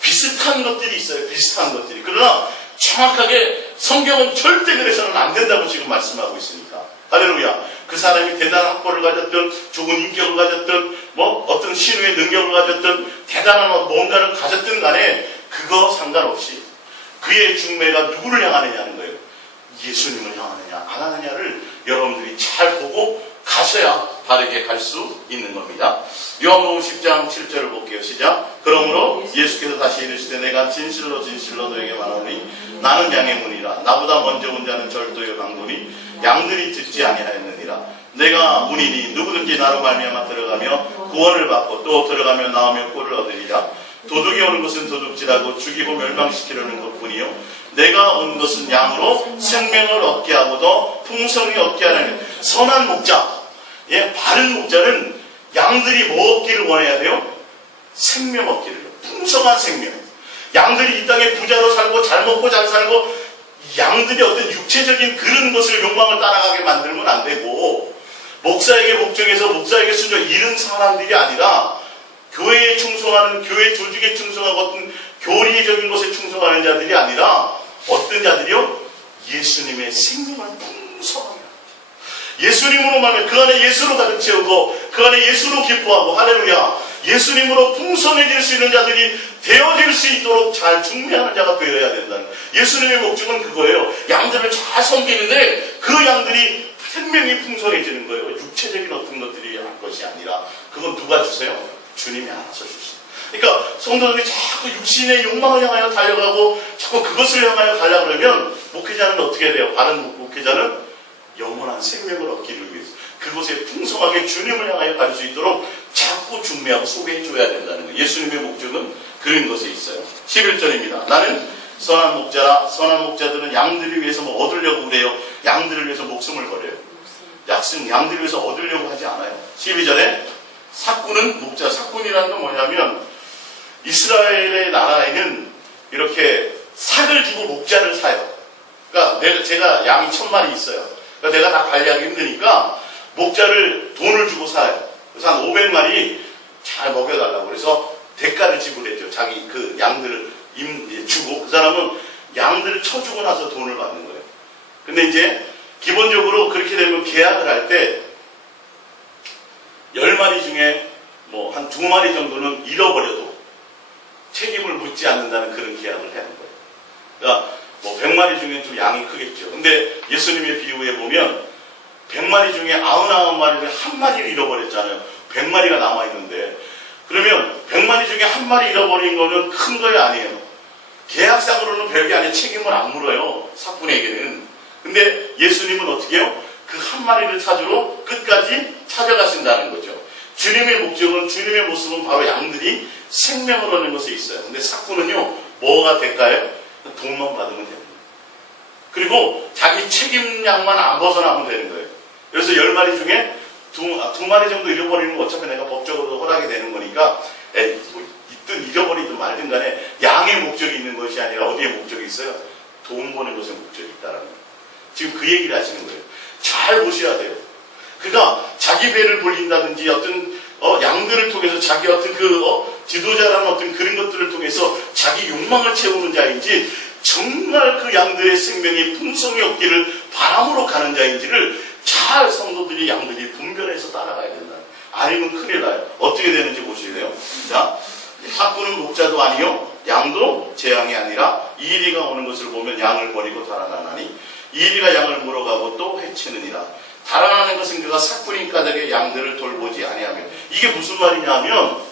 비슷한 것들이 있어요. 비슷한 것들이. 그러나 정확하게 성경은 절대 그래서는 안 된다고 지금 말씀하고 있으니까. 할렐루야. 그 사람이 대단한 학벌을 가졌든 좋은 인격을 가졌든 뭐 어떤 신우의 능력을 가졌든 대단한 뭔가를 가졌든 간에 그거 상관없이 그의 중매가 누구를 향하느냐는 거예요. 예수님을 향하느냐 안 하느냐를 여러분들이 잘 보고 가셔야 바르게 갈 수 있는 겁니다. 요한복음 10장 7절을 볼게요. 시작. 그러므로 예수께서 다시 이르시되 내가 진실로 진실로 너에게 말하노니 나는 양의 문이라. 나보다 먼저 온 자는 절도요 강도니 양들이 듣지 아니하였느니라. 내가 문이니 누구든지 나로 말미암아 들어가며 구원을 받고 또 들어가며 나오며 꼴을 얻으리라. 도둑이 오는 것은 도둑질하고 죽이고 멸망시키려는 것뿐이요 내가 온 것은 양으로 생명을 얻게 하고도 풍성히 얻게 하는 선한 목자. 예, 바른 목자는 양들이 뭐 얻기를 원해야 돼요? 생명 얻기를. 풍성한 생명. 양들이 이 땅에 부자로 살고 잘 먹고 잘 살고 양들이 어떤 육체적인 그런 것을 욕망을 따라가게 만들면 안 되고 목사에게 복종해서 목사에게 순종 이런 사람들이 아니라 교회에 충성하는 교회 조직에 충성하고 어떤 교리적인 것에 충성하는 자들이 아니라 어떤 자들이요? 예수님의 생명을 풍성하게 예수님으로 말하면 그 안에 예수로 가득 채우고 그 안에 예수로 기뻐하고 할렐루야 예수님으로 풍성해질 수 있는 자들이 되어질 수 있도록 잘 중매하는 자가 되어야 된다는 예수님의 목적은 그거예요. 양들을 잘 섬기는데 그 양들이 생명이 풍성해지는 거예요. 육체적인 어떤 것들이 할 것이 아니라 그건 누가 주세요? 주님이 알아서 주세요. 그러니까 성도들이 자꾸 육신의 욕망을 향하여 달려가고 자꾸 그것을 향하여 가려고 그러면 목회자는 어떻게 해야 돼요? 바른 목회자는 영원한 생명을 얻기를 위해서 그곳에 풍성하게 주님을 향하여 갈 수 있도록 자꾸 중매하고 소개해줘야 된다는 거예요. 예수님의 목적은 그런 것에 있어요. 11절입니다. 나는 선한 목자라. 선한 목자들은 양들을 위해서 뭐 얻으려고 그래요. 양들을 위해서 목숨을 걸어요. 양들을 위해서 얻으려고 하지 않아요. 12절에 삭군은 목자. 삭군이라는 건 뭐냐면 이스라엘의 나라에는 이렇게 삭을 주고 목자를 사요. 그러니까 제가 양이 1000마리 있어요. 그러니까 내가 다 관리하기 힘드니까 목자를 돈을 주고 사요. 그래서 한 500마리 잘 먹여달라고 그래서 대가를 지불했죠. 자기 그 양들을 주고 그 사람은 양들을 쳐주고 나서 돈을 받는 거예요. 근데 이제 기본적으로 그렇게 되면 계약을 할 때 10마리 중에 뭐 한 2마리 정도는 잃어버려도 책임을 묻지 않는다는 그런 계약을 하는 거예요. 그러니까 뭐 100마리 중에 좀 양이 크겠죠. 근데 예수님의 비유에 보면 100마리 중에 99마리를 한 마리를 잃어버렸잖아요. 100마리가 남아있는데 그러면 100마리 중에 한 마리 잃어버린 거는 큰 거야 아니에요. 계약상으로는 별게 아니라 책임을 안 물어요. 삭군에게는. 근데 예수님은 어떻게 해요? 그 한 마리를 찾으러 끝까지 찾아가신다는 거죠. 주님의 목적은 주님의 모습은 바로 양들이 생명을 얻는 것에 있어요. 근데 삭군은요 뭐가 될까요? 돈만 받으면 됩니다. 그리고 자기 책임량만 안 벗어나면 되는 거예요. 그래서 10마리 중에 2마리 정도 잃어버리는 거 어차피 내가 법적으로 허락이 되는 거니까 뭐 있든 잃어버리든 말든 간에 양의 목적이 있는 것이 아니라 어디에 목적이 있어요? 돈 버는 것에 목적이 있다는 거예요. 지금 그 얘기를 하시는 거예요. 잘 보셔야 돼요. 그가 자기 배를 불린다든지 어떤 양들을 통해서 자기 어떤 지도자라는 어떤 그런 것들을 통해서 자기 욕망을 채우는 자인지 정말 그 양들의 생명이 풍성히 없기를 바람으로 가는 자인지를 잘 성도들이 양들이 분별해서 따라가야 된다. 아니면 큰일 나요. 어떻게 되는지 보실래요? 자, 삭군은 목자도 아니요 양도 제 양이 아니라 이리가 오는 것을 보면 양을 버리고 달아나나니 이리가 양을 물어가고 또 해치느니라. 달아나는 것은 그가 삭군인 까닭에 양들을 돌보지 아니하며 이게 무슨 말이냐 하면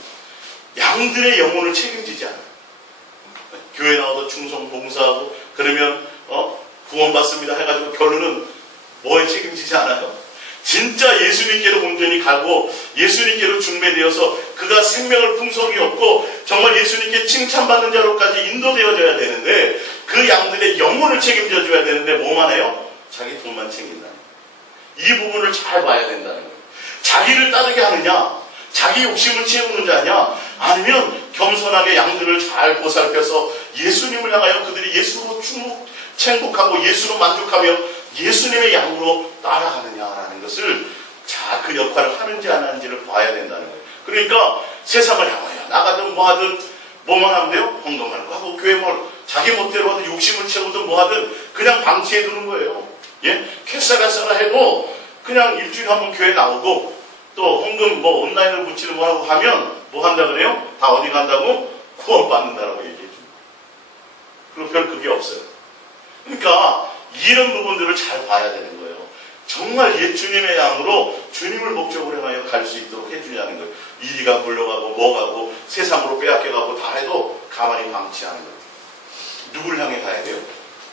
양들의 영혼을 책임지지 않아요. 교회 나와서 충성 봉사하고 그러면 구원받습니다 해가지고 결론은 뭐에 책임지지 않아요. 진짜 예수님께로 온전히 가고 예수님께로 중매되어서 그가 생명을 풍성히 얻고 정말 예수님께 칭찬받는 자로까지 인도되어져야 되는데 그 양들의 영혼을 책임져 줘야 되는데 뭐만 해요? 자기 돈만 챙긴다는 거예요. 이 부분을 잘 봐야 된다는 거예요. 자기를 따르게 하느냐 자기 욕심을 채우는 자냐 아니면 겸손하게 양들을 잘 보살펴서 예수님을 향하여 그들이 예수로 행복하고 예수로 만족하며 예수님의 양으로 따라가느냐라는 것을 자, 그 역할을 하는지 안 하는지를 봐야 된다는 거예요. 그러니까 세상을 향하여 나가든 뭐 하든 뭐만 하면 돼요? 헌금하는 거 하고 교회 뭐 자기 멋대로 하든 욕심을 채우든 뭐 하든 그냥 방치해 두는 거예요. 예? 캐싸가싸가 해도 그냥 일주일에 한 번 교회 나오고 또 헌금 뭐 온라인으로 붙이는 뭐 하고 하면 뭐 한다 그래요? 다 어디 간다고? 구원 받는다라고 얘기해 줍니다. 그리고 별 그게 없어요. 그러니까 이런 부분들을 잘 봐야 되는 거예요. 정말 옛 주님의 양으로 주님을 목적으로 향하여 갈 수 있도록 해주냐는 거예요. 이리가 물러가고 뭐가고 세상으로 빼앗겨가고 다 해도 가만히 방치하는 거예요. 누구를 향해 가야 돼요?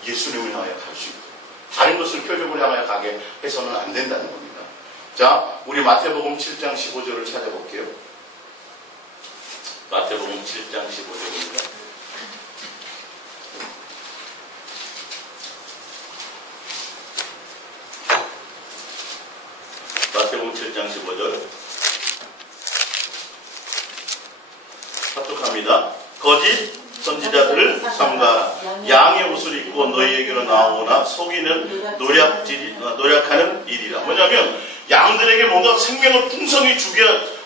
예수님을 향하여 갈 수 있고 다른 것을 표적을 향하여 가게 해서는 안 된다는 겁니다. 자, 우리 마태복음 7장 15절을 찾아볼게요. 마태복음 7장 15절입니다. 마태복음 7장 15절 합독합니다. 거짓 선지자들을 삼가 양의 옷을 입고 너희에게로 나오거나 속이는 노력하는 일이라. 뭐냐면 양들에게 뭔가 생명을 풍성히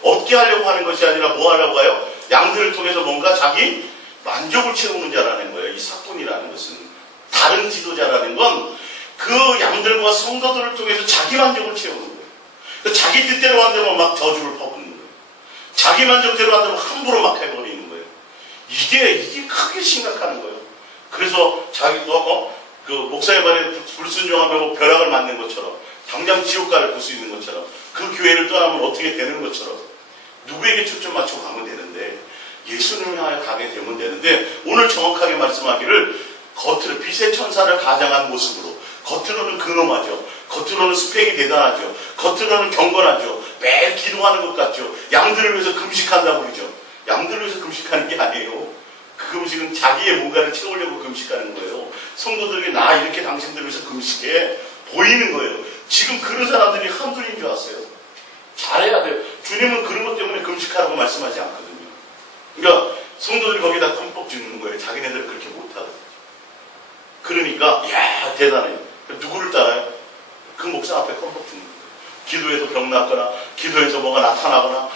얻게 하려고 하는 것이 아니라 뭐 하려고 해요? 양들을 통해서 뭔가 자기 만족을 채우는 자라는 거예요. 이 사꾼이라는 것은. 다른 지도자라는 건 그 양들과 성도들을 통해서 자기 만족을 채우는 거예요. 자기 뜻대로 한다면 막 저주를 퍼붓는 거예요. 자기 만족대로 한다면 함부로 막 해버리는 거예요. 이게 크게 심각한 거예요. 그래서 자기도 그 목사의 말에 불순종하면 벼락을 맞는 것처럼 당장 지옥가를 볼 수 있는 것처럼 그 교회를 떠나면 어떻게 되는 것처럼 누구에게 초점 맞추고 가면 되는데 예수님을 향해 가게 되면 되는데 오늘 정확하게 말씀하기를 겉으로 빛의 천사를 가장한 모습으로 겉으로는 근엄하죠. 겉으로는 스펙이 대단하죠. 겉으로는 경건하죠. 매일 기도하는 것 같죠. 양들을 위해서 금식한다고 그러죠. 양들을 위해서 금식하는 게 아니에요. 그 금식은 자기의 뭔가를 채우려고 금식하는 거예요. 성도들에게 나 이렇게 당신들 위해서 금식해 보이는 거예요. 지금 그런 사람들이 한둘인 줄 아세요. 잘해야 돼요. 주님은 그런 것 때문에 금식하라고 말씀하지 않거든요. 그러니까 성도들이 거기다 껌뻑 짓는 거예요. 자기네들 그렇게 못하거든요. 그러니까 야 대단해요. 누구를 따라요? 그 목사 앞에 껌뻑 짓는 거예요. 기도해서 병 낫거나 기도해서 뭐가 나타나거나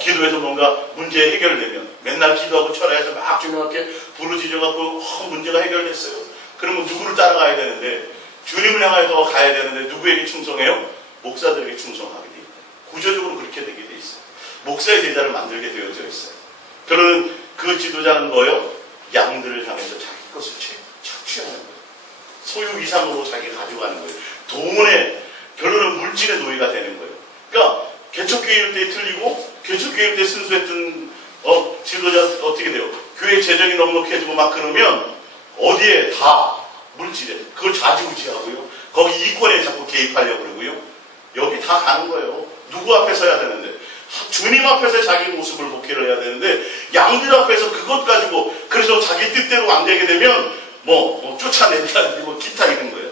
기도해서 뭔가 문제 해결되면 맨날 기도하고 철야해서 막 주님께 부르짖어갖고 문제가 해결됐어요. 그러면 누구를 따라가야 되는데 주님을 향해서 가야 되는데 누구에게 충성해요? 목사들에게 충성하게 돼 있다. 구조적으로 그렇게 되게 돼 있어요. 목사의 제자를 만들게 되어져 있어요. 그러는 그 지도자는 뭐예요? 양들을 향해서 자기 것을 착취하는 거예요. 소유 이상으로 자기가 가져가는 거예요. 돈에 결론은 물질의 노예가 되는 거예요. 그러니까 개척교회일 때 틀리고 개척교회일 때 순수했던 지도자 어떻게 돼요? 교회 재정이 넉넉해지고 막 그러면 어디에 다 물질에 그걸 좌지우지하고요. 거기 이권에 자꾸 개입하려고 그러고요. 여기 다 가는 거예요. 누구 앞에 서야 되는데 주님 앞에서 자기 모습을 목회를 해야 되는데 양들 앞에서 그것 가지고 그래서 자기 뜻대로 안 되게 되면 쫓아낸다든지 기타 이런 거예요.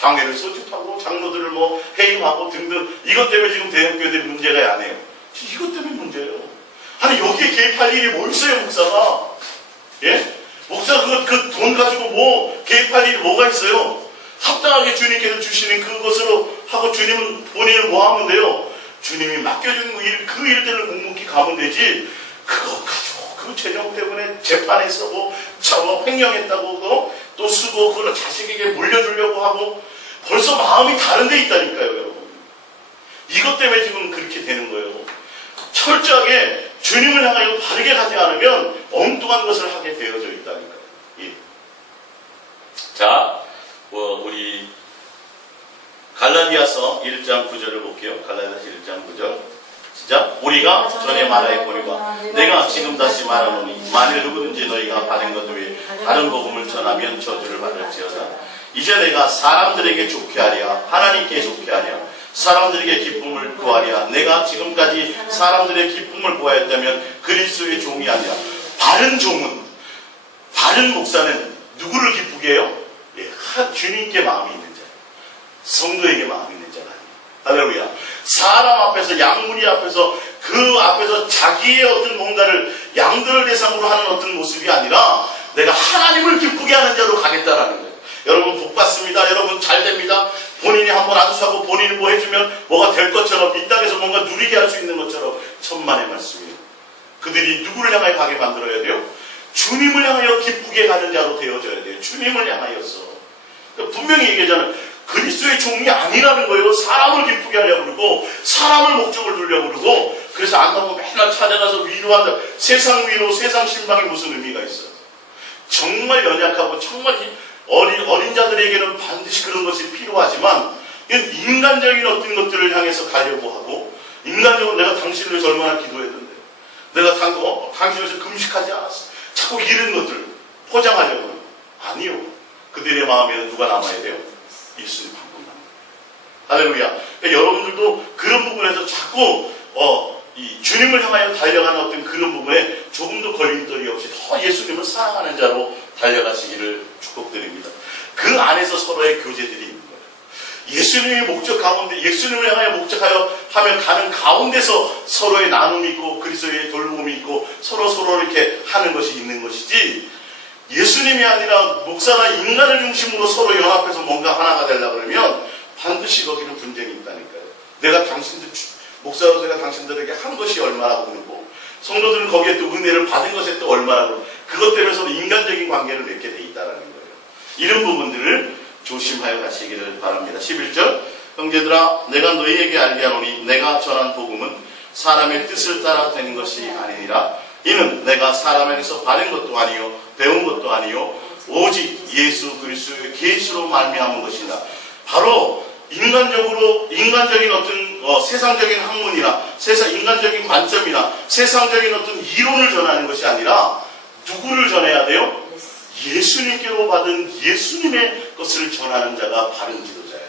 당회를 소집하고 장로들을 해임하고 등등. 이것 때문에 지금 대형교회들이 문제가 안 해요. 이것 때문에 문제예요. 아니 여기에 개입할 일이 뭐 있어요 목사가? 예? 목사 그 돈 가지고 개입할 일이 뭐가 있어요? 합당하게 주님께서 주시는 그것으로 하고 주님은 본인은 뭐 하면 돼요? 주님이 맡겨준 그 일들을 묵묵히 가면 되지. 그거 가지고 그 재정 때문에 재판에서 횡령했다고 또 쓰고 그걸 자식에게 물려주려고 하고 벌써 마음이 다른 데 있다니까요, 여러분. 이것 때문에 지금 그렇게 되는 거예요. 철저하게 주님을 향하여 바르게 가지 않으면 엉뚱한 것을 하게 되어져 있다니까요. 예. 자, 우리 갈라디아서 1장 9절을 볼게요. 갈라디아서 1장 9절. 시작. 우리가 전에 말하였거니와 내가 지금 다시 말하노니 만일 누구든지 너희가 바른 것 외에 다른 복음을 전하면 저주를 받을지어다. 이제 내가 사람들에게 좋게 하랴 하나님께 좋게 하랴 사람들에게 기쁨을 구하랴 내가 지금까지 사람들의 기쁨을 구하였다면 그리스도의 종이 아니라 바른 종은 바른 목사는 누구를 기쁘게 해요? 예, 주님께 마음이 있는 자, 성도에게 마음이 있는 자가 아니에요. 할렐루야. 사람 앞에서 양무리 앞에서 그 앞에서 자기의 어떤 뭔가를 양들을 대상으로 하는 어떤 모습이 아니라 내가 하나님을 기쁘게 하는 자로 가겠다라는 거예요. 여러분 복 받습니다. 여러분 잘 됩니다. 본인이 한번 안수하고 본인이 뭐 해주면 뭐가 될 것처럼 이 땅에서 뭔가 누리게 할 수 있는 것처럼 천만의 말씀이에요. 그들이 누구를 향하여 가게 만들어야 돼요? 주님을 향하여 기쁘게 가는 자로 되어져야 돼요. 주님을 향하여서. 분명히 얘기하잖아요. 그리스도의 종이 아니라는 거예요. 사람을 기쁘게 하려고 그러고 사람을 목적을 두려고 그러고 그래서 안 가면 맨날 찾아가서 위로한다. 세상 위로, 세상 신방이 무슨 의미가 있어요? 정말 연약하고 정말 어린 자들에게는 반드시 그런 것이 필요하지만 이건 인간적인 어떤 것들을 향해서 가려고 하고 인간적으로 내가 당신을 위해서 얼마나 기도했는데 내가 당신을 위해서 금식하지 않았어. 자꾸 이런 것들 포장하려고 해요. 아니요. 그들의 마음에는 누가 남아야 돼요? 예수님 한 분만. 할렐루야. 그러니까 여러분들도 그런 부분에서 자꾸 이 주님을 향하여 달려가는 어떤 그런 부분에 조금도 걸림돌이 없이 더 예수님을 사랑하는 자로 달려가시기를 축복드립니다. 그 안에서 서로의 교제들이 있는 거예요. 예수님의 목적 가운데, 예수님을 향하여 목적하여 하면 가는 가운데서 서로의 나눔이 있고 그리스도의 돌봄이 있고 서로 이렇게 하는 것이 있는 것이지 예수님이 아니라 목사나 인간을 중심으로 서로 연합해서 뭔가 하나가 되려고 그러면 반드시 거기는 분쟁이 있다니까요. 내가 목사로 내가 당신들에게 한 것이 얼마나 그러고 성도들은 거기에 또 은혜를 받은 것에 또 얼마나 그러고 그것 때문에 서로 인간적인 관계를 맺게 돼 있다는 거예요. 이런 부분들을 조심하여 가시기를 바랍니다. 11절 형제들아 내가 너희에게 알게 하노니 내가 전한 복음은 사람의 뜻을 따라 된 것이 아니니라. 이는 내가 사람에게서 받은 것도 아니요 배운 것도 아니요 오직 예수 그리스도의 계시로 말미암은 것이다. 바로 인간적인 어떤 세상적인 학문이나 인간적인 관점이나 세상적인 어떤 이론을 전하는 것이 아니라 누구를 전해야 돼요? 예수님께로 받은 예수님의 것을 전하는 자가 바른 지도자예요.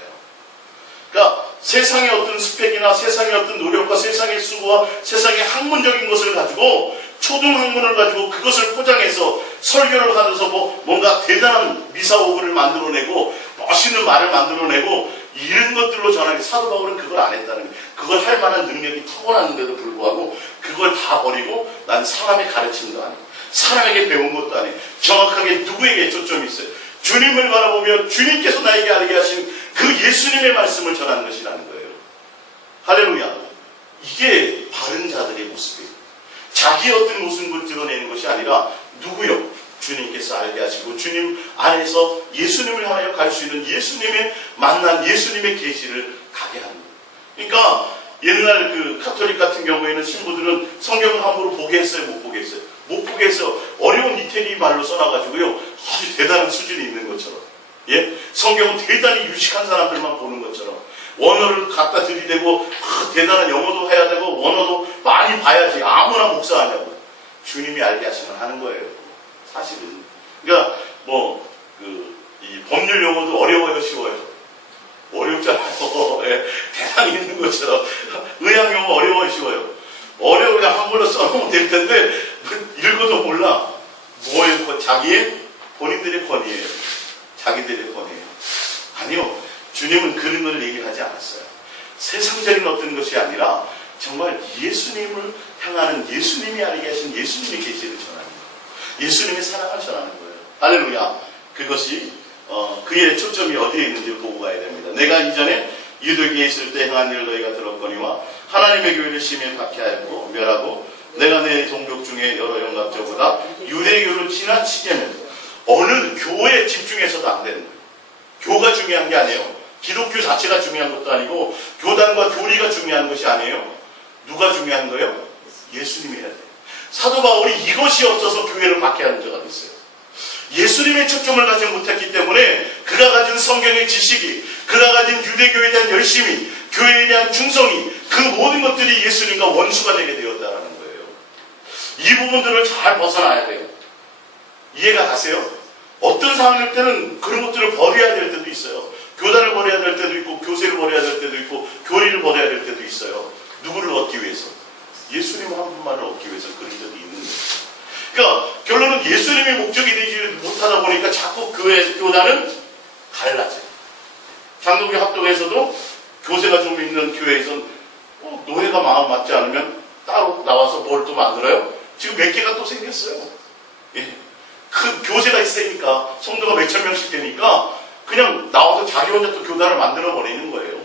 그러니까 세상의 어떤 스펙이나 세상의 어떤 노력과 세상의 수고와 세상의 학문적인 것을 가지고 초등학문을 가지고 그것을 포장해서 설교를 하면서 뭔가 대단한 미사오그를 만들어내고 멋있는 말을 만들어내고 이런 것들로 전하기 사도 바울은 그걸 안 했다는 거예요. 그걸 할 만한 능력이 타고났는데도 불구하고 그걸 다 버리고 난 사람의 가르침도 아니고 사람에게 배운 것도 아니고 정확하게 누구에게 초점이 있어요. 주님을 바라보며 주님께서 나에게 알게 하신 그 예수님의 말씀을 전하는 것이라는 거예요. 할렐루야. 이게 바른 자들의 모습이에요. 자기의 어떤 모습을 드러내는 것이 아니라 누구요? 주님께서 알게 하시고 주님 안에서 예수님을 향하여 갈 수 있는 예수님의 만난 예수님의 계시를 가게 하는 거예요. 그러니까 옛날 그 카톨릭 같은 경우에는 신부들은 성경을 함부로 보게 했어요? 못 보게 했어요? 못 보게 해서 어려운 이태리 말로 써놔가지고요 아주 대단한 수준이 있는 것처럼 성경은 대단히 유식한 사람들만 보는 것처럼 원어를 갖다 들이대고 대단한 영어도 해야 되고 원어도 많이 봐야지 아무나 목사하냐고. 주님이 알게 하시면 하는 거예요. 사실은. 그러니까 이 법률 용어도 어려워요, 쉬워요? 어렵잖아요. 대단히 있는 것처럼. 의학 용어 어려워요, 쉬워요? 어려워. 그냥 한글로 써놓으면 될 텐데 읽어도 몰라. 뭐예요? 본인들의 권위예요. 자기들의 권위예요. 아니요. 주님은 그런 걸 얘기하지 않았어요. 세상적인 어떤 것이 아니라 정말 예수님을 향하는 예수님이 알게 하신 예수님의 계시를 전하는 거예요. 예수님의 사랑을 전하는 거예요. 할렐루야. 그것이 그의 초점이 어디에 있는지 보고 가야 됩니다. 내가 이전에 유대교에 있을 때 행한 일을 너희가 들었거니와 하나님의 교회를 심히 박해하였고 멸하고 내가 내 종족 중에 여러 영감자보다 유대교를 지나치게는 어느 교회에 집중해서도 안 되는 거예요. 교가 중요한 게 아니에요. 기독교 자체가 중요한 것도 아니고 교단과 교리가 중요한 것이 아니에요. 누가 중요한 거예요? 예수님이 해야 돼요. 사도 바울이 이것이 없어서 교회를 박해하는 자가 됐어요. 예수님의 초점을 가지 못했기 때문에 그가 가진 성경의 지식이, 그가 가진 유대교에 대한 열심이, 교회에 대한 충성이, 그 모든 것들이 예수님과 원수가 되게 되었다는 거예요. 이 부분들을 잘 벗어나야 돼요. 이해가 가세요? 어떤 상황일 때는 그런 것들을 버려야 될 때도 있어요. 교단을 버려야 될 때도 있고 교세를 버려야 될 때도 있고 교리를 버려야 될 때도 있어요. 누구를 얻기 위해서? 예수님 한 분만을 얻기 위해서 그런 적이 있는 거예요. 그러니까 결론은 예수님의 목적이 되지 못하다 보니까 자꾸 교단은 갈라져요. 장로교 합동에서도 교세가 좀 있는 교회에서는 노예가 마음 맞지 않으면 따로 나와서 뭘 또 만들어요? 지금 몇 개가 또 생겼어요. 그 교세가 있으니까 성도가 몇천 명씩 되니까 그냥 나와서 자기 혼자 또 교단을 만들어 버리는 거예요.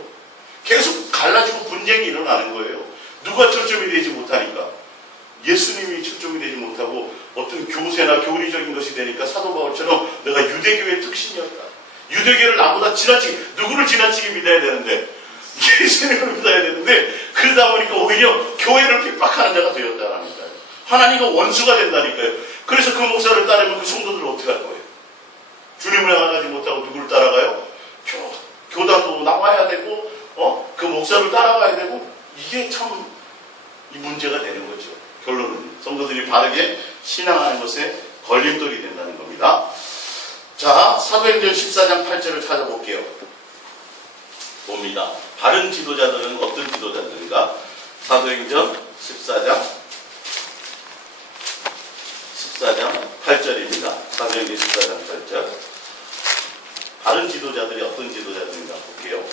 계속 갈라지고 분쟁이 일어나는 거예요. 누가 초점이 되지 못하니까. 예수님이 초점이 되지 못하고 어떤 교세나 교리적인 것이 되니까 사도 바울처럼 내가 유대교의 특신이었다. 유대교를 나보다 누구를 지나치게 믿어야 되는데, 예수님을 믿어야 되는데, 그러다 보니까 오히려 교회를 핍박하는 자가 되었다라니까요. 하나님과 원수가 된다니까요. 그래서 그 목사를 따르면 그 성도들은 어떻게 할 거예요? 주님을 향하지 못하고 누구를 따라가요? 교단도 나와야 되고, 그 목사를 따라가야 되고, 이게 참 이 문제가 되는 거죠. 결론은 성도들이 바르게 신앙하는 것에 걸림돌이 된다는 겁니다. 자, 사도행전 14장 8절을 찾아볼게요. 봅니다. 바른 지도자들은 어떤 지도자들인가? 사도행전 14장 8절입니다. 사도행전 14장 8절. 바른 지도자들이 어떤 지도자들인가 볼게요.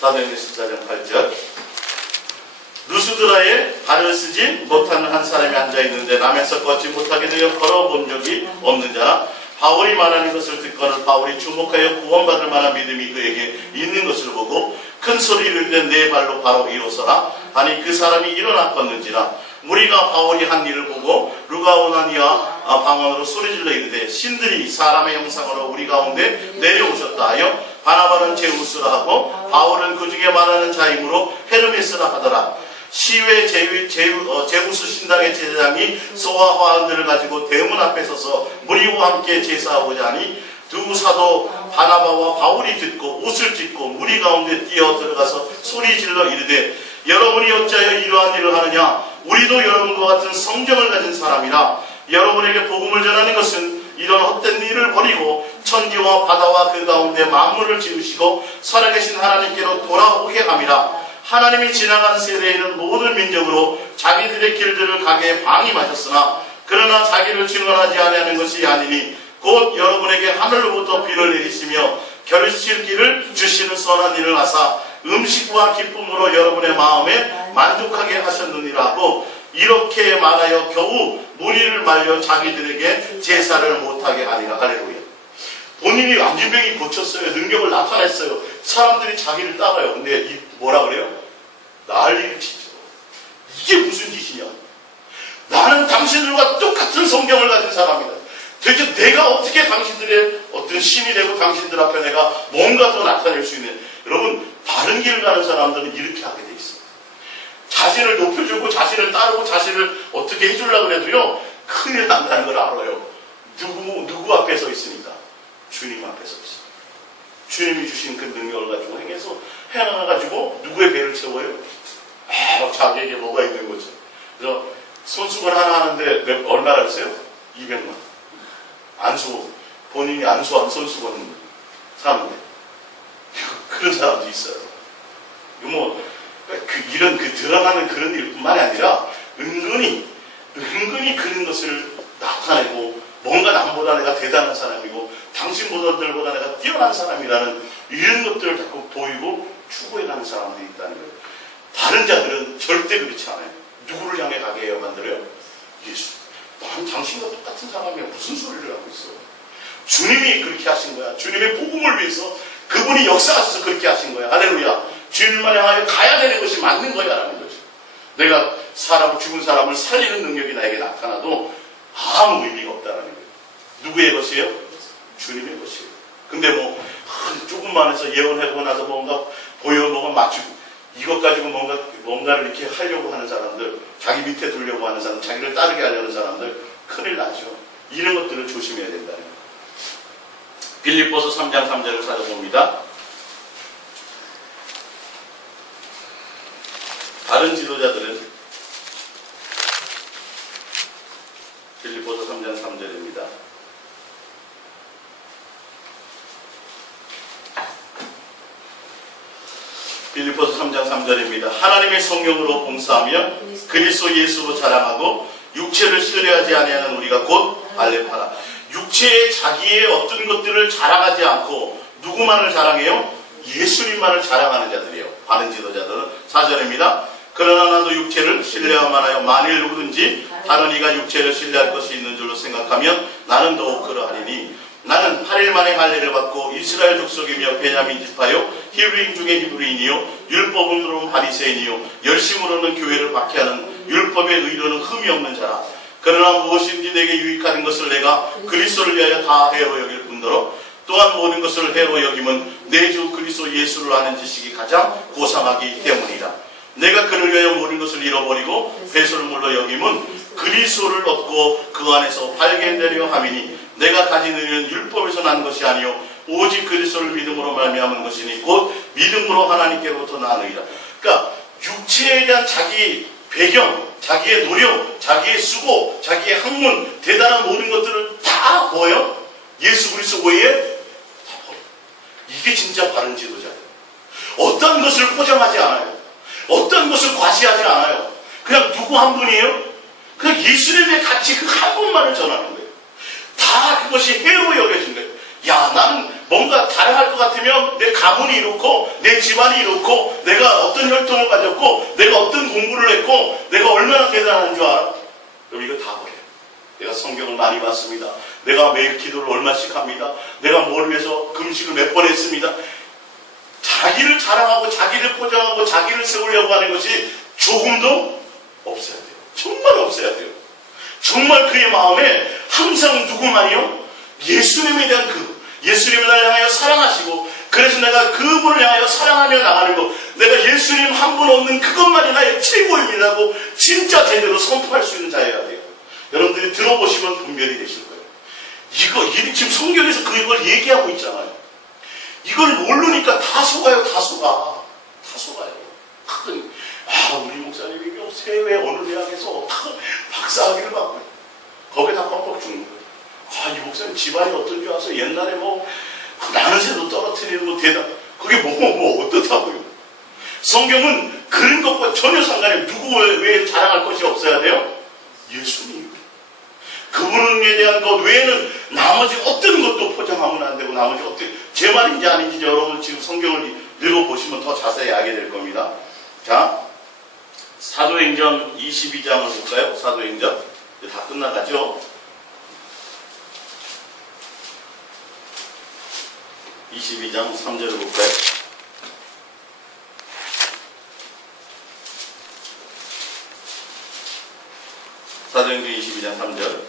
사도행전 14장 8절. 루스드라에 발을 쓰지 못하는 한 사람이 앉아있는데 남에서 걷지 못하게 되어 걸어본 적이 없는 자라 바울이 말하는 것을 듣고는 바울이 주목하여 구원받을 만한 믿음이 그에게 있는 것을 보고 큰 소리를 이르되 내 발로 바로 일어서라 하니 그 사람이 일어나 걷는지라 무리가 바울이 한 일을 보고 루가오나니아 방언으로 소리질러 이르되 신들이 사람의 형상으로 우리 가운데 내려오셨다 하여 바나바는 제우스라 하고 바울은 그 중에 말하는 자이므로 헤르메스라 하더라. 시외 제우스 신당의 제사장이 소와 화환들을 가지고 대문 앞에 서서 무리와 함께 제사하고자 하니 두 사도 바나바와 바울이 듣고 옷을 찢고 무리 가운데 뛰어 들어가서 소리질러 이르되 여러분이 어찌하여 이러한 일을 하느냐 우리도 여러분과 같은 성정을 가진 사람이라 여러분에게 복음을 전하는 것은 이런 헛된 일을 버리고 천지와 바다와 그 가운데 만물을 지으시고 살아계신 하나님께로 돌아오게 함이라. 하나님이 지나가는 세대에는 모든 민족으로 자기들의 길들을 가게 방임하셨으나 그러나 자기를 증언하지 아니하는 것이 아니니 곧 여러분에게 하늘로부터 비를 내리시며 겨루실 길을 주시는 선한 일을 하사 음식과 기쁨으로 여러분의 마음에 만족하게 하셨느니라 하고 이렇게 말하여 겨우 무리를 말려 자기들에게 제사를 못하게 하니라. 할렐루야. 본인이 안진병이 고쳤어요. 능력을 나타냈어요. 사람들이 자기를 따라요. 근데 뭐라 그래요? 난리를 치죠. 이게 무슨 짓이냐? 나는 당신들과 똑같은 성경을 가진 사람이다. 대체 내가 어떻게 당신들의 어떤 신이 되고 당신들 앞에 내가 뭔가 더 나타낼 수 있는, 여러분 바른 길을 가는 사람들은 이렇게 하게 돼 있어요. 자신을 높여주고 자신을 따르고 자신을 어떻게 해주려고 해도요 큰일 난다는 걸 알아요. 누구 앞에 서 있으니까? 주님 앞에 서 있어요. 주님이 주신 그 능력을 가지고 행해가지고 누구의 배를 채워요? 자기에게 뭐가 있는 거죠. 그래서 손수건 하나 하는데 얼마나 했어요? 200만. 본인이 안수한 손수건 사는데 그런 사람도 있어요. 이런 드러나는 그런 일뿐만이 아니라 은근히 그런 것을 나타내고 뭔가 남보다 내가 대단한 사람이고 당신보다들보다 내가 뛰어난 사람이라는 이런 것들을 자꾸 보이고 추구해가는 사람들이 있다는 거예요. 다른 자들은 절대 그렇지 않아요. 누구를 향해 가게 해요? 만들어요? 예수. 난 당신과 똑같은 사람이야. 무슨 소리를 하고 있어? 주님이 그렇게 하신 거야. 주님의 복음을 위해서 그분이 역사하셔서 그렇게 하신 거야. 할렐루야. 주님만 향하여 가야 되는 것이 맞는 거야 라는 거죠. 내가 죽은 사람을 살리는 능력이 나에게 나타나도 아무 의미가 없다라는 거예요. 누구의 것이에요? 주님의 것이에요. 근데 조금만 해서 예언하고 나서 뭔가 뭐가 맞추고 이것 가지고 뭔가를 이렇게 하려고 하는 사람들, 자기 밑에 두려고 하는 사람, 자기를 따르게 하려는 사람들 큰일 나죠. 이런 것들을 조심해야 된다는 거예요. 빌립보서 3장 3절을 찾아봅니다. 다른 지도자들은 빌립보서 3장 3절입니다. 빌립보서 3장 3절입니다. 하나님의 성령으로 봉사하며 그리스도 예수로 자랑하고 육체를 신뢰하지 아니하는 우리가 곧 알레파라. 육체의 자기의 어떤 것들을 자랑하지 않고 누구만을 자랑해요? 예수님만을 자랑하는 자들이에요. 바른 지도자들은 4절입니다. 그러나 나도 육체를 신뢰하만 하여 만일 누구든지 다른 이가 육체를 신뢰할 것이 있는 줄로 생각하면 나는 더욱 그러하리니 나는 8일 만에 할례를 받고 이스라엘 족속이며 베냐민 지파요 히브리인 중에 히브리인이요 율법으로는 바리새인이요 열심으로는 교회를 박해하는 율법의 의로는 흠이 없는 자라. 그러나 무엇인지 내게 유익하는 것을 내가 그리스도를 위하여 다 해로 여길 뿐더러 또한 모든 것을 해로 여김은 내 주 그리스도 예수를 아는 지식이 가장 고상하기 때문이다. 내가 그를 위하여 모든 것을 잃어버리고 배설물로 여김은 그리스도를 얻고 그 안에서 발견되려 함이니 내가 가진 의는 율법에서 난 것이 아니요 오직 그리스도를 믿음으로 말미암은 것이니 곧 믿음으로 하나님께로부터 나느니라. 그러니까 육체에 대한 자기 배경, 자기의 노력, 자기의 수고, 자기의 학문, 대단한 모든 것들을 다 뭐예요? 예수 그리스도 외에 다 버려요. 이게 진짜 바른 지도자예요. 어떤 것을 포장하지 않아요. 어떤 것을 과시하지 않아요. 그냥 누구 한 분이에요? 그냥 예수님의 가치 그 한 분만을 전하는 거예요. 다 그것이 해로 여겨진 거예요. 야, 나는 뭔가 자랑할 것 같으면 내 가문이 이렇고 내 집안이 이렇고 내가 어떤 혈통을 가졌고 내가 어떤 공부를 했고 내가 얼마나 대단한 줄 알아? 그럼 이거 다 버려요. 내가 성경을 많이 봤습니다. 내가 매일 기도를 얼마씩 합니다. 내가 뭘 위해서 금식을 몇 번 했습니다. 자기를 자랑하고 자기를 포장하고 자기를 세우려고 하는 것이 조금도 없어야 돼요. 정말 없어야 돼요. 정말 그의 마음에 항상 누구만이요? 예수님에 대한 예수님을 향하여 사랑하시고 그래서 내가 그분을 향하여 사랑하며 나가는 것, 내가 예수님 한 분 없는 그것만이 나의 최고입니다고 진짜 제대로 선포할 수 있는 자여야 돼요. 여러분들이 들어보시면 분별이 되실 거예요. 지금 성경에서 그걸 얘기하고 있잖아요. 이걸 모르니까 다 속아요. 다 속아요. 우리 목사님이 세외 어느 대학에서 박사학위를 받고 거기에 다 껌뻑 죽는 거예요. 이 목사님 집안이 어떤 줄 아서 옛날에 나는 새도 떨어뜨리는 대단. 그게 어떻다고요? 성경은 그런 것과 전혀 상관이 누구 외에 자랑할 것이 없어야 돼요? 예수님. 그분에 대한 것 외에는 나머지 어떤 것도 포장하면 안 되고 나머지 제 말인지 아닌지 여러분 지금 성경을 읽어보시면 더 자세히 알게 될 겁니다. 자, 사도행전 22장을 볼까요? 사도행전. 이제 다 끝나가죠? 22장 3절을 볼까요? 사도행전 22장 3절.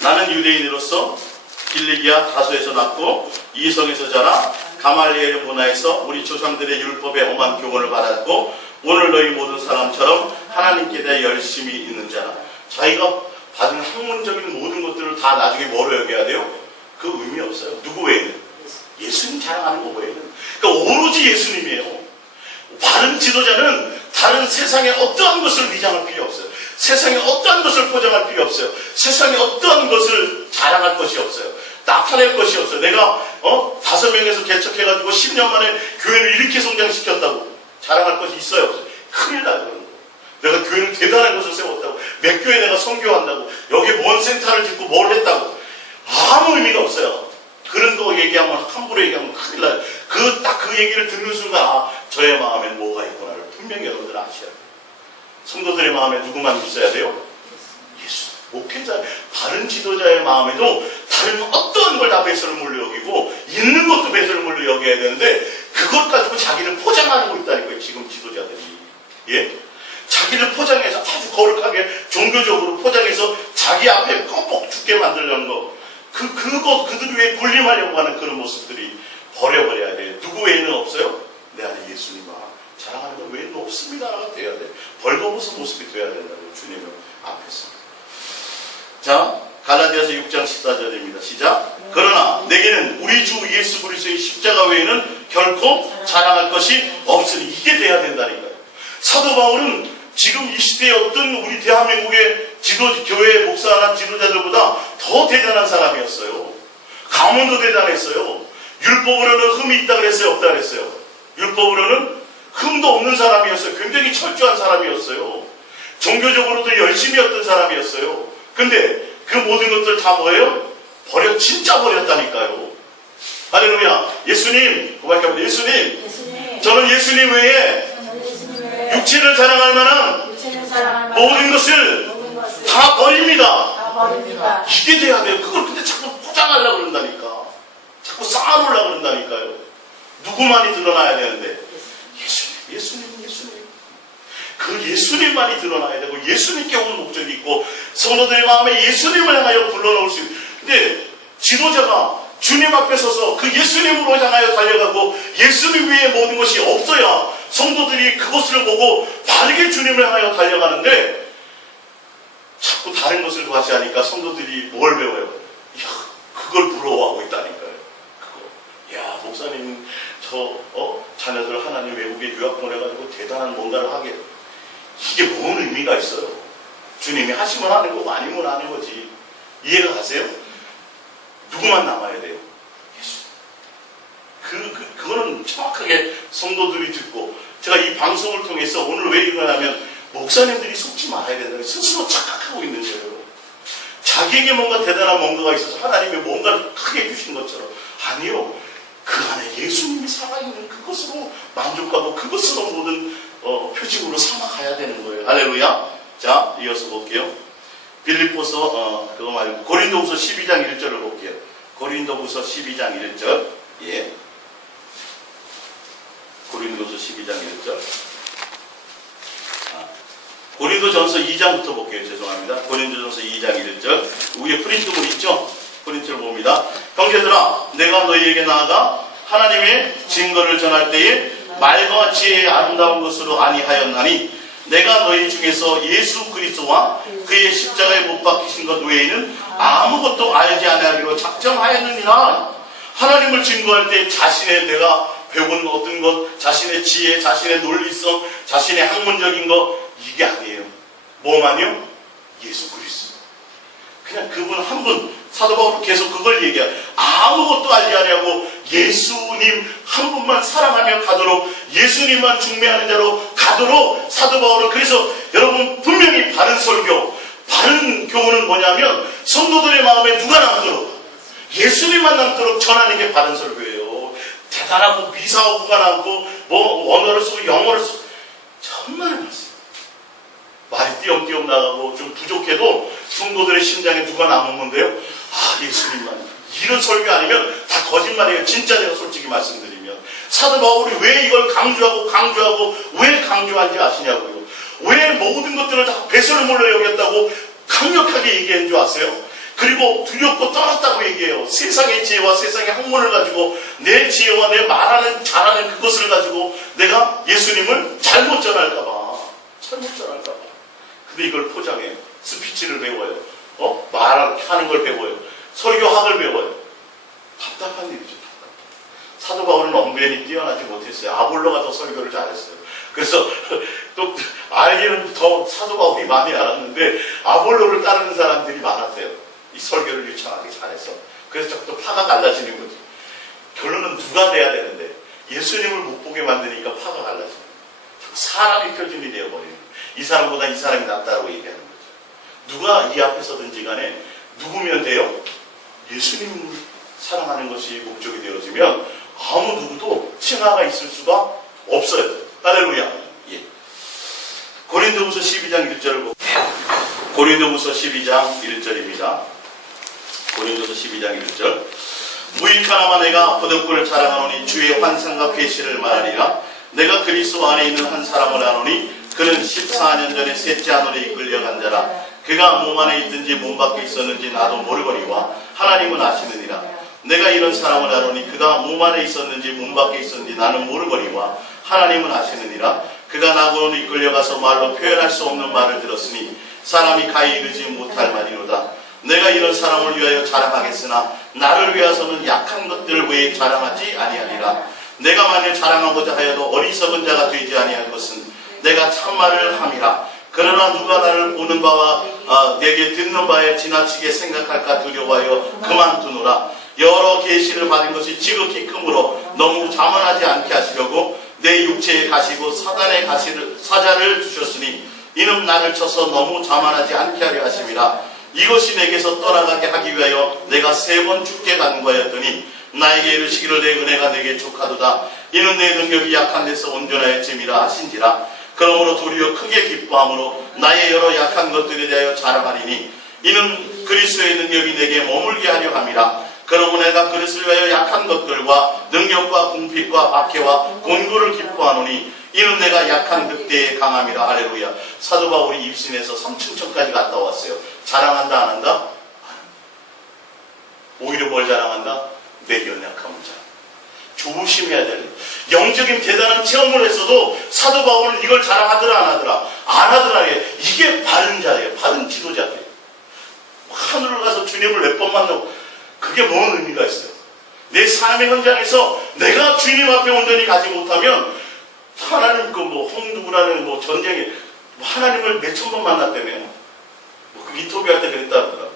나는 유대인으로서 길리기아 다소에서 낳고 이성에서 자라 가말리엘의 문화에서 우리 조상들의 율법에 엄한 교훈을 받았고 오늘 너희 모든 사람처럼 하나님께 대해 열심히 있는 자라. 자기가 받은 학문적인 모든 것들을 다 나중에 뭐로 여겨야 돼요? 그 의미 없어요. 누구 외에는? 예수님 자랑하는 거 외에는. 그러니까 오로지 예수님이에요. 바른 지도자는 다른 세상에 어떠한 것을 위장할 필요 없어요. 세상에 어떠한 것을 포장할 필요 없어요. 세상에 어떠한 것을 자랑할 것이 없어요. 나타낼 것이 없어요. 내가 5명에서 개척해가지고 10년 만에 교회를 이렇게 성장시켰다고 자랑할 것이 있어요? 없어요? 큰일 나요. 그런 거. 내가 교회를 대단한 것을 세웠다고, 몇 교회 내가 선교한다고, 여기 뭔 센터를 짓고 뭘 했다고, 아무 의미가 없어요. 그런 거 얘기하면, 함부로 얘기하면 큰일 나요. 딱 그 얘기를 듣는 순간 저의 마음엔 뭐가 있구나를 분명히 여러분들 아셔야 돼요. 성도들의 마음에 누구만 있어야 돼요? 예수. 목회자, 바른 지도자의 마음에도 다른 어떠한 걸 다 배설물로 여기고 있는 것도 배설물로 여겨야 되는데 그것 가지고 자기를 포장하는 거 있다니까요. 지금 지도자들이. 예? 자기를 포장해서 아주 거룩하게 종교적으로 포장해서 자기 앞에 껌뻑 죽게 만들려는 거. 그들 위해 군림하려고 하는 그런 모습들이 버려버려야 돼요. 누구 외에는 없어요? 내 안에 예수님아. 자랑하는 것 외에는 없습니다가 돼야 돼. 벌거벗은 모습이 돼야 된다고 주님의 앞에서. 자, 갈라디아서 6장 14절입니다. 시작. 그러나 내게는 우리 주 예수 그리스도의 십자가 외에는 결코 자랑할 것이 없으니 이게 돼야 된다니까요. 사도 바울은 지금 이 시대의 어떤 우리 대한민국의 교회 목사나 지도자들보다 더 대단한 사람이었어요. 가문도 대단했어요. 율법으로는 흠이 있다 그랬어요? 없다 그랬어요? 율법으로는 흠도 없는 사람이었어요. 굉장히 철저한 사람이었어요. 종교적으로도 열심히 했던 사람이었어요. 근데 그 모든 것들 다 뭐예요? 진짜 버렸다니까요. 할렐루야. 예수님, 고백합니다. 예수님, 저는 예수님 외에 육체를 자랑할 만한 모든 것을 다 버립니다. 이게 돼야 돼요. 그걸 근데 자꾸 포장하려고 그런다니까. 자꾸 쌓아놓으려고 그런다니까요. 누구만이 드러나야 되는데 예수님. 그 예수님만이 드러나야 되고 예수님께 오는 목적이 있고 성도들의 마음에 예수님을 향하여 불러넣을 수 있는. 근데 지도자가 주님 앞에 서서 그 예수님으로 향하여 달려가고 예수님 위에 모든 것이 없어야 성도들이 그것을 보고 바르게 주님을 향하여 달려가는데 자꾸 다른 것을 과시하니까 성도들이 뭘 배워요? 야, 그걸 부러워하고 있다니까요. 그거. 야, 목사님 자녀들 하나님 외국에 유학 보내가지고 대단한 뭔가를 하게. 이게 뭔 의미가 있어요? 주님이 하시면 하는 거고 아니면 하는 거지. 이해가 가세요? 누구만 남아야 돼요? 예수. 그거는 정확하게 성도들이 듣고, 제가 이 방송을 통해서 오늘 왜 이러냐면, 목사님들이 속지 말아야 된다고 스스로 착각하고 있는 거예요. 자기에게 뭔가 대단한 뭔가가 있어서 하나님이 뭔가를 크게 해주신 것처럼. 아니요. 그 안에 예수님이 살아있는 그것으로 만족하고 그것으로 모든 표징으로 삼아가야 되는 거예요. 할렐루야. 자, 이어서 볼게요. 빌립보서 그거 말고 고린도후서 12장 1절을 볼게요. 고린도후서 12장 1절. 예. 고린도후서 12장 1절. 고린도전서 2장부터 볼게요. 죄송합니다. 고린도전서 2장 1절. 위에 프린트물 있죠? 프린트를 봅니다. 형제들아, 내가 너희에게 나아가 하나님의 증거를 전할 때에 말과 같이 아름다운 것으로 아니하였나니 내가 너희 중에서 예수 그리스도와 그의 십자가에 못 박히신 것 외에는 아무것도 알지 아니하기로 작정하였느니라. 하나님을 증거할 때 자신의 내가 배운 어떤 것, 자신의 지혜, 자신의 논리성, 자신의 학문적인 것, 이게 아니에요. 뭐만요? 예수 그리스도. 그냥 그분 한 분, 사도 바울은 계속 그걸 얘기해요. 아무것도 알지 아니하고 예수님 한 분만 사랑하며 가도록, 예수님만 중매하는 자로 가도록 사도 바울은, 그래서 여러분 분명히 바른 설교, 바른 교훈은 뭐냐면 성도들의 마음에 누가 남도록, 예수님만 남도록 전하는 게 바른 설교예요. 대단하고 미사오구가 남고 뭐 언어를 쓰고 영어를 쓰고 정말 많습니다. 말이 띄엄띄엄 나가고 좀 부족해도 성도들의 심장에 누가 남으면 돼요? 아, 예수님만. 이런 설교 아니면 다 거짓말이에요. 진짜 제가 솔직히 말씀드리면. 사도 바울이 왜 이걸 강조하고 왜 강조한지 아시냐고요. 왜 모든 것들을 다 배설물로 여겼다고 강력하게 얘기한 줄 아세요? 그리고 두렵고 떨었다고 얘기해요. 세상의 지혜와 세상의 학문을 가지고 내 지혜와 내 말하는 잘하는 그것을 가지고 내가 예수님을 잘못 전할까봐. 근데 이걸 포장해요. 스피치를 배워요. 말하는 걸 배워요. 설교학을 배워요. 답답한 일이죠. 사도 바울은 언변이 뛰어나지 못했어요. 아볼로가 더 설교를 잘했어요. 그래서 또 알기는 더 사도 바울이 많이 알았는데 아볼로를 따르는 사람들이 많았대요. 이 설교를 유창하게 잘해서. 그래서 또 파가 갈라지는 거죠. 결론은 누가 돼야 되는데 예수님을 못 보게 만드니까 파가 갈라지는 거죠. 사람이 표준이 되어버리는 거예요. 이 사람보다 이 사람이 낫다고 얘기하는 거죠. 누가 이 앞에 서든지 간에 누구면 돼요? 예수님을 사랑하는 것이 목적이 되어지면 아무 누구도 칭하가 있을 수가 없어요. 할렐루야. 예. 고린도후서 12장 1절을 보고, 고린도후서 12장 1절입니다. 고린도서 12장 1절. 무익하나마 내가 거듭을 자랑하노니 주의 환상과 계시를 말하리라. 내가 그리스도 안에 있는 한 사람을 아노니 그는 14년 전에 셋째 하늘에 이끌려간 자라. 그가 몸 안에 있든지 몸 밖에 있었는지 나도 모르거니와 하나님은 아시느니라. 내가 이런 사람을 아노니 그가 몸 안에 있었는지 몸 밖에 있었는지 나는 모르거니와 하나님은 아시느니라. 그가 나고로 이끌려가서 말로 표현할 수 없는 말을 들었으니 사람이 가히 이르지 못할 말이로다. 내가 이런 사람을 위하여 자랑하겠으나 나를 위하여서는 약한 것들 외에 자랑하지 아니하리라. 내가 만일 자랑하고자 하여도 어리석은 자가 되지 아니할 것은 내가 참말을 함이라. 그러나 누가 나를 보는 바와 내게 듣는 바에 지나치게 생각할까 두려워하여 그만두노라. 여러 계시를 받은 것이 지극히 크므로 너무 자만하지 않게 하시려고 내 육체에 가시고 사단의 사자를 주셨으니 이는 나를 쳐서 너무 자만하지 않게 하려 하심이라. 이것이 내게서 떠나가게 하기 위하여 내가 3번 죽게 간과하였더니 나에게 이르시기를 내 은혜가 내게 족하도다. 이는 내 능력이 약한 데서 온전하였음이라 하신지라. 그러므로 도리어 크게 기뻐함으로 나의 여러 약한 것들에 대하여 자랑하리니 이는 그리스도의 능력이 내게 머물게 하려 함이라. 그러므로 내가 그리스도를 위하여 약한 것들과 능력과 궁핍과 박해와 곤고를 기뻐하노니 이는 내가 약한 그때의 강함이라. 할렐루야. 사도 바울이 입신에서 3층천까지 갔다 왔어요. 자랑한다 안 한다? 오히려 뭘 자랑한다? 내 연약함을 조심해야 되는, 영적인 대단한 체험을 했어도 사도 바울은 이걸 자랑하더라 안 하더라? 안 하더라. 이게 바른 자예요. 바른 지도자예요. 하늘을 가서 주님을 몇 번 만나고, 그게 뭔 의미가 있어요? 내 삶의 현장에서 내가 주님 앞에 온전히 가지 못하면 하나님 홍두구라는 전쟁에 하나님을 몇천 번 만났다며. 인터뷰할 때 그랬다더라.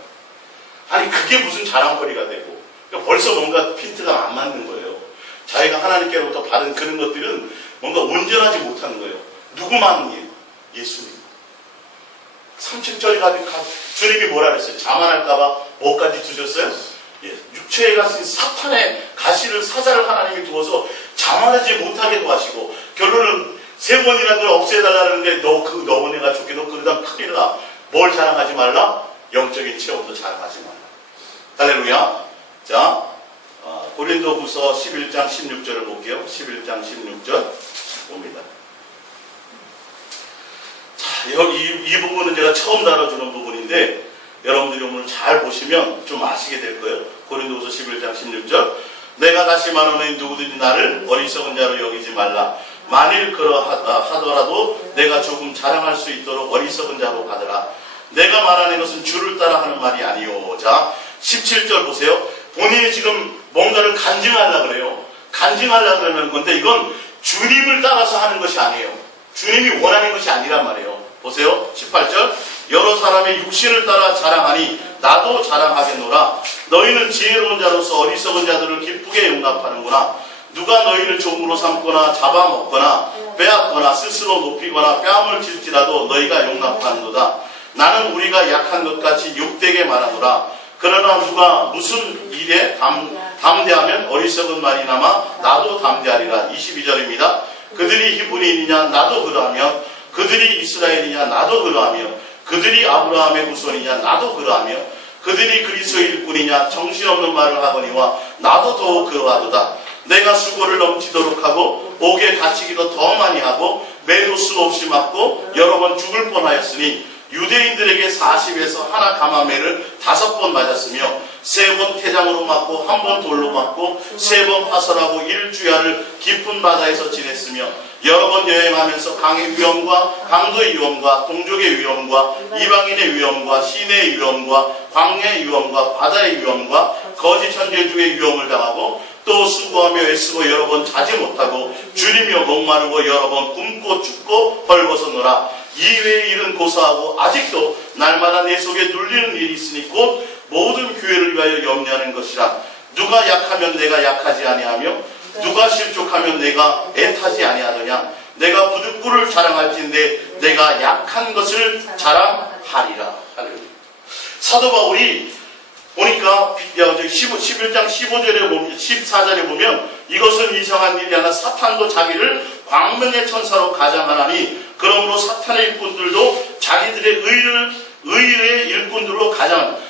아니 그게 무슨 자랑거리가 되고, 그러니까 벌써 뭔가 핀트가 안 맞는 거예요. 자기가 하나님께로부터 받은 그런 것들은 뭔가 온전하지 못하는 거예요. 누구만이에요? 예수님. 37절에 주님이 뭐라 그랬어요? 자만할까봐 뭐까지 두셨어요? 육체에 가신 사탄의 가시를 사자를 하나님이 두어서 자만하지 못하게도 하시고, 결론은 3번이나 그걸 없애달라는데 너 내가 죽게 너 그러다 큰일 나. 뭘 자랑하지 말라? 영적인 체험도 자랑하지 말라. 할렐루야. 자, 고린도후서 11장 16절을 볼게요. 11장 16절 봅니다. 자, 이 부분은 제가 처음 다뤄주는 부분인데 여러분들이 오늘 잘 보시면 좀 아시게 될 거예요. 고린도후서 11장 16절. 내가 다시 말하노니 누구든지 나를 어리석은 자로 여기지 말라. 만일 그러하더라도 내가 조금 자랑할 수 있도록 어리석은 자로 받으라. 내가 말하는 것은 주를 따라 하는 말이 아니오. 자, 17절 보세요. 본인이 지금 뭔가를 간증하려고 그래요. 간증하려고 그러는 건데 이건 주님을 따라서 하는 것이 아니에요. 주님이 원하는 것이 아니란 말이에요. 보세요. 18절. 여러 사람의 육신을 따라 자랑하니 나도 자랑하겠노라. 너희는 지혜로운 자로서 어리석은 자들을 기쁘게 용납하는구나. 누가 너희를 종으로 삼거나 잡아먹거나 빼앗거나 스스로 높이거나 뺨을 질지라도 너희가 용납하는도다. 나는 우리가 약한 것 같이 욕되게 말하노라. 그러나 누가 무슨 일에 담대하면 어리석은 말이 남아 나도 담대하리라. 22절입니다. 그들이 히브리인이냐 나도 그러하며 그들이 이스라엘이냐 나도 그러하며 그들이 아브라함의 후손이냐 나도 그러하며 그들이 그리스도 일꾼이냐 정신없는 말을 하거니와 나도 더욱 그러하도다. 내가 수고를 넘치도록 하고 옥에 갇히기도 더 많이 하고 매도 수없이 맞고 여러 번 죽을 뻔하였으니 유대인들에게 40에서 하나 가마매를 5번 맞았으며 3번 태장으로 맞고 1번 돌로 맞고 3번 파설하고 1주야를 깊은 바다에서 지냈으며 여러 번 여행하면서 강의 위험과 강도의 위험과 동족의 위험과 이방인의 위험과 시내의 위험과 광야의 위험과 바다의 위험과 거짓 천재주의 위험을 당하고 또 수고하며 애쓰고 여러 번 자지 못하고 주님이여 목마르고 여러 번 굶고 춥고 헐벗었노라. 이외의 일은 고사하고 아직도 날마다 내 속에 눌리는 일이 있으니 곧 모든 교회를 위하여 염려하는 것이라. 누가 약하면 내가 약하지 아니하며 누가 실족하면 내가 애타지 아니하더냐. 내가 부득불을 자랑할진대 내가 약한 것을 자랑하리라. 사도 바울이 보니까 11장 15절에 보면 14절에 보면 이것은 이상한 일이 아니라 사탄도 자기를 광명의 천사로 가장하나니 그러므로 사탄의 일꾼들도 자기들의 의의 일꾼들로 가장합니다.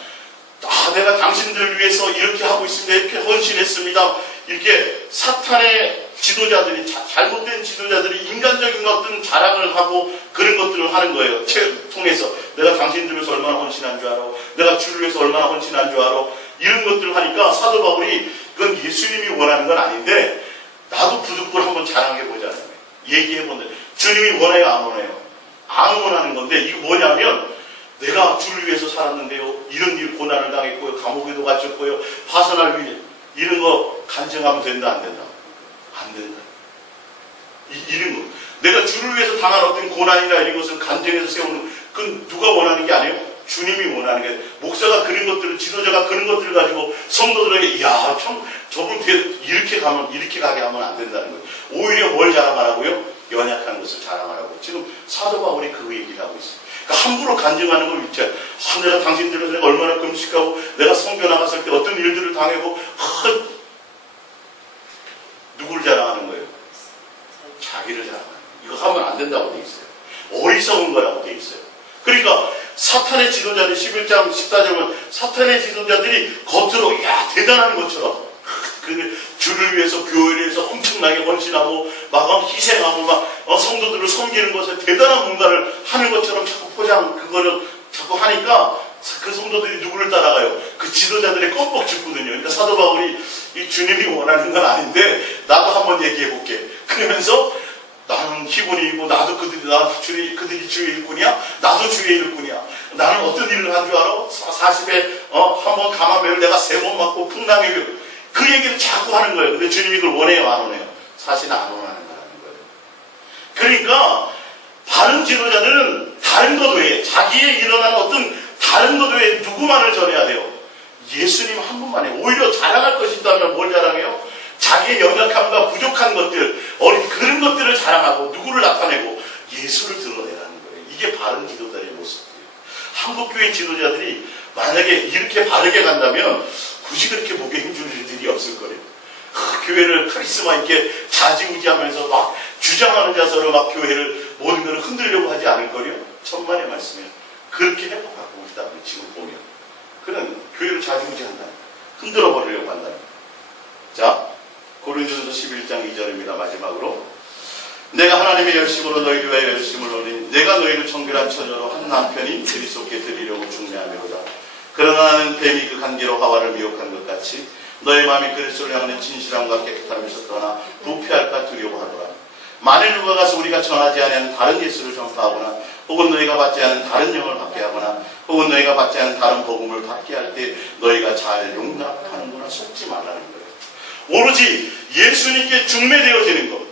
내가 당신들을 위해서 이렇게 하고 있습니다. 이렇게 헌신했습니다. 이렇게 사탄의 지도자들이 잘못된 지도자들이 인간적인 것들은 자랑을 하고 그런 것들을 하는 거예요. 통해서 내가 당신들 위해서 얼마나 헌신한 줄 알아. 내가 주를 위해서 얼마나 헌신한 줄 알아. 이런 것들을 하니까 사도 바울이 그건 예수님이 원하는 건 아닌데 나도 부득불 한번 자랑해보자는 거예요. 얘기해본다. 주님이 원해요 안 원해요? 안 원하는 건데 이거 뭐냐면 내가 주를 위해서 살았는데요. 이런 일 고난을 당했고요. 감옥에도 갇혔고요. 파선할 위해 이런 거 간증하면 된다 안 된다? 안 된다. 이런 거. 내가 주를 위해서 당한 어떤 고난이나 이런 것을 간증해서 세우는 그건 누가 원하는 게 아니에요. 주님이 원하는 게. 목사가 그런 것들을 지도자가 그런 것들을 가지고 성도들에게 이야 참 저분 이렇게 가게 하면 안 된다는 거예요. 오히려 뭘 자랑하라고요? 연약한 것을 자랑하라고. 지금 사도 바울이 그 얘기를 하고 있어요. 그러니까 함부로 간증하는 걸 위치해. 내가 당신들을 내가 얼마나 금식하고 내가 성교 나갔을 때 어떤 일들을 당하고 누굴 자랑하는 거예요? 자기를 자랑하는 거예요. 이거 하면 안 된다고 돼 있어요. 어리석은 거라고 돼 있어요. 그러니까 사탄의 지도자들 11장 14절에 보면 사탄의 지도자들이 겉으로 대단한 것처럼 주를 위해서 교회를 위해서 엄청나게 헌신하고 막 희생하고 막 성도들을 섬기는 것에 대단한 뭔가를 하는 것처럼 자꾸 그거를 자꾸 하니까 그 성도들이 누구를 따라가요? 그 지도자들의 껌뻑 죽거든요. 그러니까 사도 바울이 이 주님이 원하는 건 아닌데 나도 한번 얘기해 볼게. 그러면서 나는 기본이고 나도 그들이 주의 일꾼이야. 나도 주의 일꾼이야. 나는 어떤 일을 한 줄 알아? 40에 한번 감화매를 내가 3번 맞고 풍랑에 그 얘기를 자꾸 하는 거예요. 근데 주님이 그걸 원해요, 안 원해요? 사실은 안 원하는 거예요. 그러니까 다른 지도자들은 다른 것 외에 자기의 일어난 어떤 다른 것 외에 누구만을 전해야 돼요? 예수님 한 분만에. 오히려 자랑할 것이 있다면 뭘 자랑해요? 자기의 연약함과 부족한 것들, 그런 것들을 자랑하고 누구를 나타내고 예수를 드러내라는 거예요. 이게 바른 지도자의 모습이에요. 한국교회 지도자들이 만약에 이렇게 바르게 간다면 굳이 그렇게 목에 힘줄 일이 없을 거예요. 교회를 카리스마 있게 좌지우지하면서 막 주장하는 자세로 막 교회를 모든 것을 흔들려고 하지 않을 거예요. 천만의 말씀이에요. 그렇게 회복하고 있다고 지금 보면 그는 교회를 좌지우지한다. 흔들어 버리려고 한다. 자, 고린도전서 11장 2절입니다. 마지막으로 내가 하나님의 열심으로 너희를 위하여 열심을 얻으니 내가 너희를 정결한 처녀로 한 남편인 그리스도께 드리려고 중매하미로다. 그러나 나는 뱀이 그 간기로 하와를 미혹한 것 같이 너의 마음이 그리스도를 향하는 진실함과 깨끗함을 있었거나 부패할까 두려워하노라. 만일 누가 가서 우리가 전하지 않은 다른 예수를 전파하거나 혹은 너희가 받지 않은 다른 영을 받게 하거나 혹은 너희가 받지 않은 다른 복음을 받게 할 때 너희가 잘 용납하는구나. 속지 말라는 거예요. 오로지 예수님께 중매되어지는 것,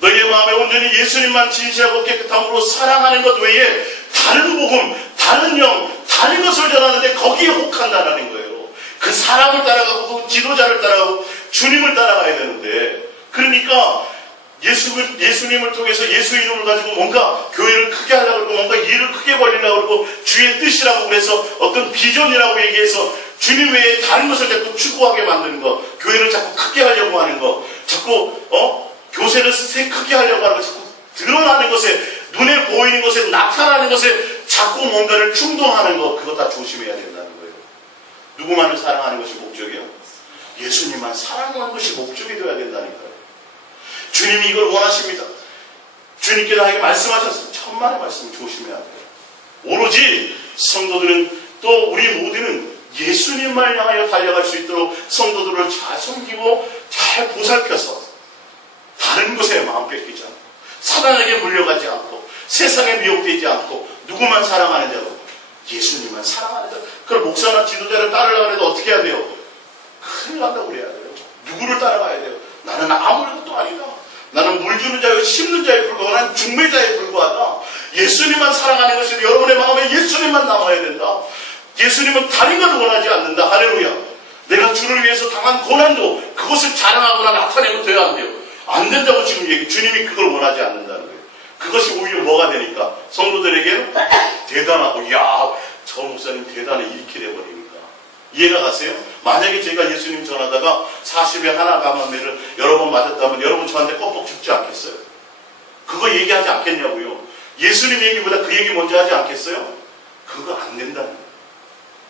너희의 마음에 온전히 예수님만 진실하고 깨끗함으로 사랑하는 것 외에 다른 복음, 다른 영, 다른 것을 전하는데 거기에 혹한다는 거예요. 그 사람을 따라가고 그 지도자를 따라가고 주님을 따라가야 되는데, 그러니까 예수님을 통해서 예수 이름을 가지고 뭔가 교회를 크게 하려고 그러고 뭔가 일을 크게 벌리려고 그러고 주의 뜻이라고 그래서 어떤 비전이라고 얘기해서 주님 외에 다른 것을 자꾸 추구하게 만드는 거, 교회를 자꾸 크게 하려고 하는 거, 자꾸 교세를 크게 하려고 하는 거, 자꾸 드러나는 것에, 눈에 보이는 것에, 나타나는 것에 자꾸 뭔가를 충동하는 거, 그거 다 조심해야 된다는 거예요. 누구만을 사랑하는 것이 목적이요? 예수님만 사랑하는 것이 목적이 되어야 된다니까요. 주님이 이걸 원하십니다. 주님께서 나에게 말씀하셨어요. 천만의 말씀 조심해야 돼요. 오로지 성도들은 또 우리 모두는 예수님만 향하여 달려갈 수 있도록 성도들을 잘 섬기고 잘 보살펴서 다른 것에 마음 뺏기지 않고 사단에게 물려가지 않고 세상에 미혹되지 않고 누구만 사랑하는 자로 예수님만 사랑하는 자. 그걸 목사나 지도자를 따르려고 해도 어떻게 해야 돼요? 큰일 난다고 그래야 돼요. 누구를 따라가야 돼요? 나는 아무것도 아니다. 나는 물 주는 자요 심는 자에 불과하고 나는 중매자에 불과하다. 예수님만 사랑하는 것은 여러분의 마음에 예수님만 남아야 된다. 예수님은 다른 것을 원하지 않는다. 할렐루야. 내가 주를 위해서 당한 고난도 그것을 자랑하거나 나타내면 돼야 안 돼요. 안 된다고 지금 얘기. 주님이 그걸 원하지 않는다는 거예요. 그것이 오히려 뭐가 되니까 성도들에게는 대단하고, 야, 저 목사님 대단해, 이렇게 돼버리니까. 이해가 가세요? 만약에 제가 예수님 전하다가 40에 하나 감화매를 여러 번 맞았다면 여러분 저한테 껌뻑 죽지 않겠어요? 그거 얘기하지 않겠냐고요. 예수님 얘기보다 그 얘기 먼저 하지 않겠어요? 그거 안 된다는 거예요.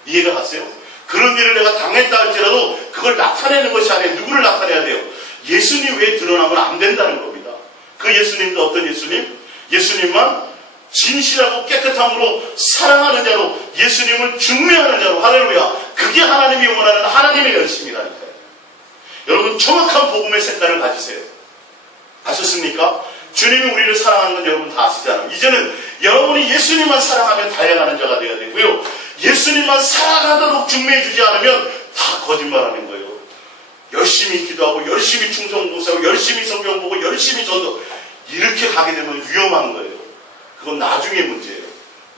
이해가 가세요? 그런 일을 내가 당했다 할지라도 그걸 나타내는 것이 아니에요. 누구를 나타내야 돼요? 예수님 외에 드러나면 안 된다는 겁니다. 그 예수님도 어떤 예수님? 예수님만 진실하고 깨끗함으로 사랑하는 자로, 예수님을 중매하는 자로, 할렐루야. 그게 하나님이 원하는 하나님의 열심이라니까요. 여러분 정확한 복음의 색깔을 가지세요. 아셨습니까? 주님이 우리를 사랑하는 건 여러분 다 아시잖아요. 이제는 여러분이 예수님만 사랑하면 달려가는 자가 되어야 되고요. 예수님만 사랑하도록 중매해주지 않으면 다 거짓말하는 거예요. 열심히 기도하고 열심히 충성봉사하고 열심히 성경 보고 열심히 전도, 이렇게 가게 되면 위험한 거예요. 그건 나중에 문제예요.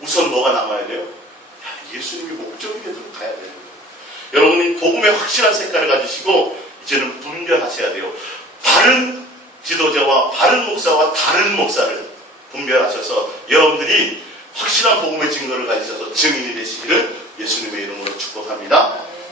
우선 뭐가 남아야 돼요? 예수님이 목적이 되도록 가야 돼요. 여러분이 복음의 확실한 색깔을 가지시고 이제는 분별하셔야 돼요. 바른 지도자와 바른 목사와 다른 목사를 분별하셔서 여러분들이 확실한 복음의 증거를 가지셔서 증인이 되시기를 예수님의 이름으로 축복합니다.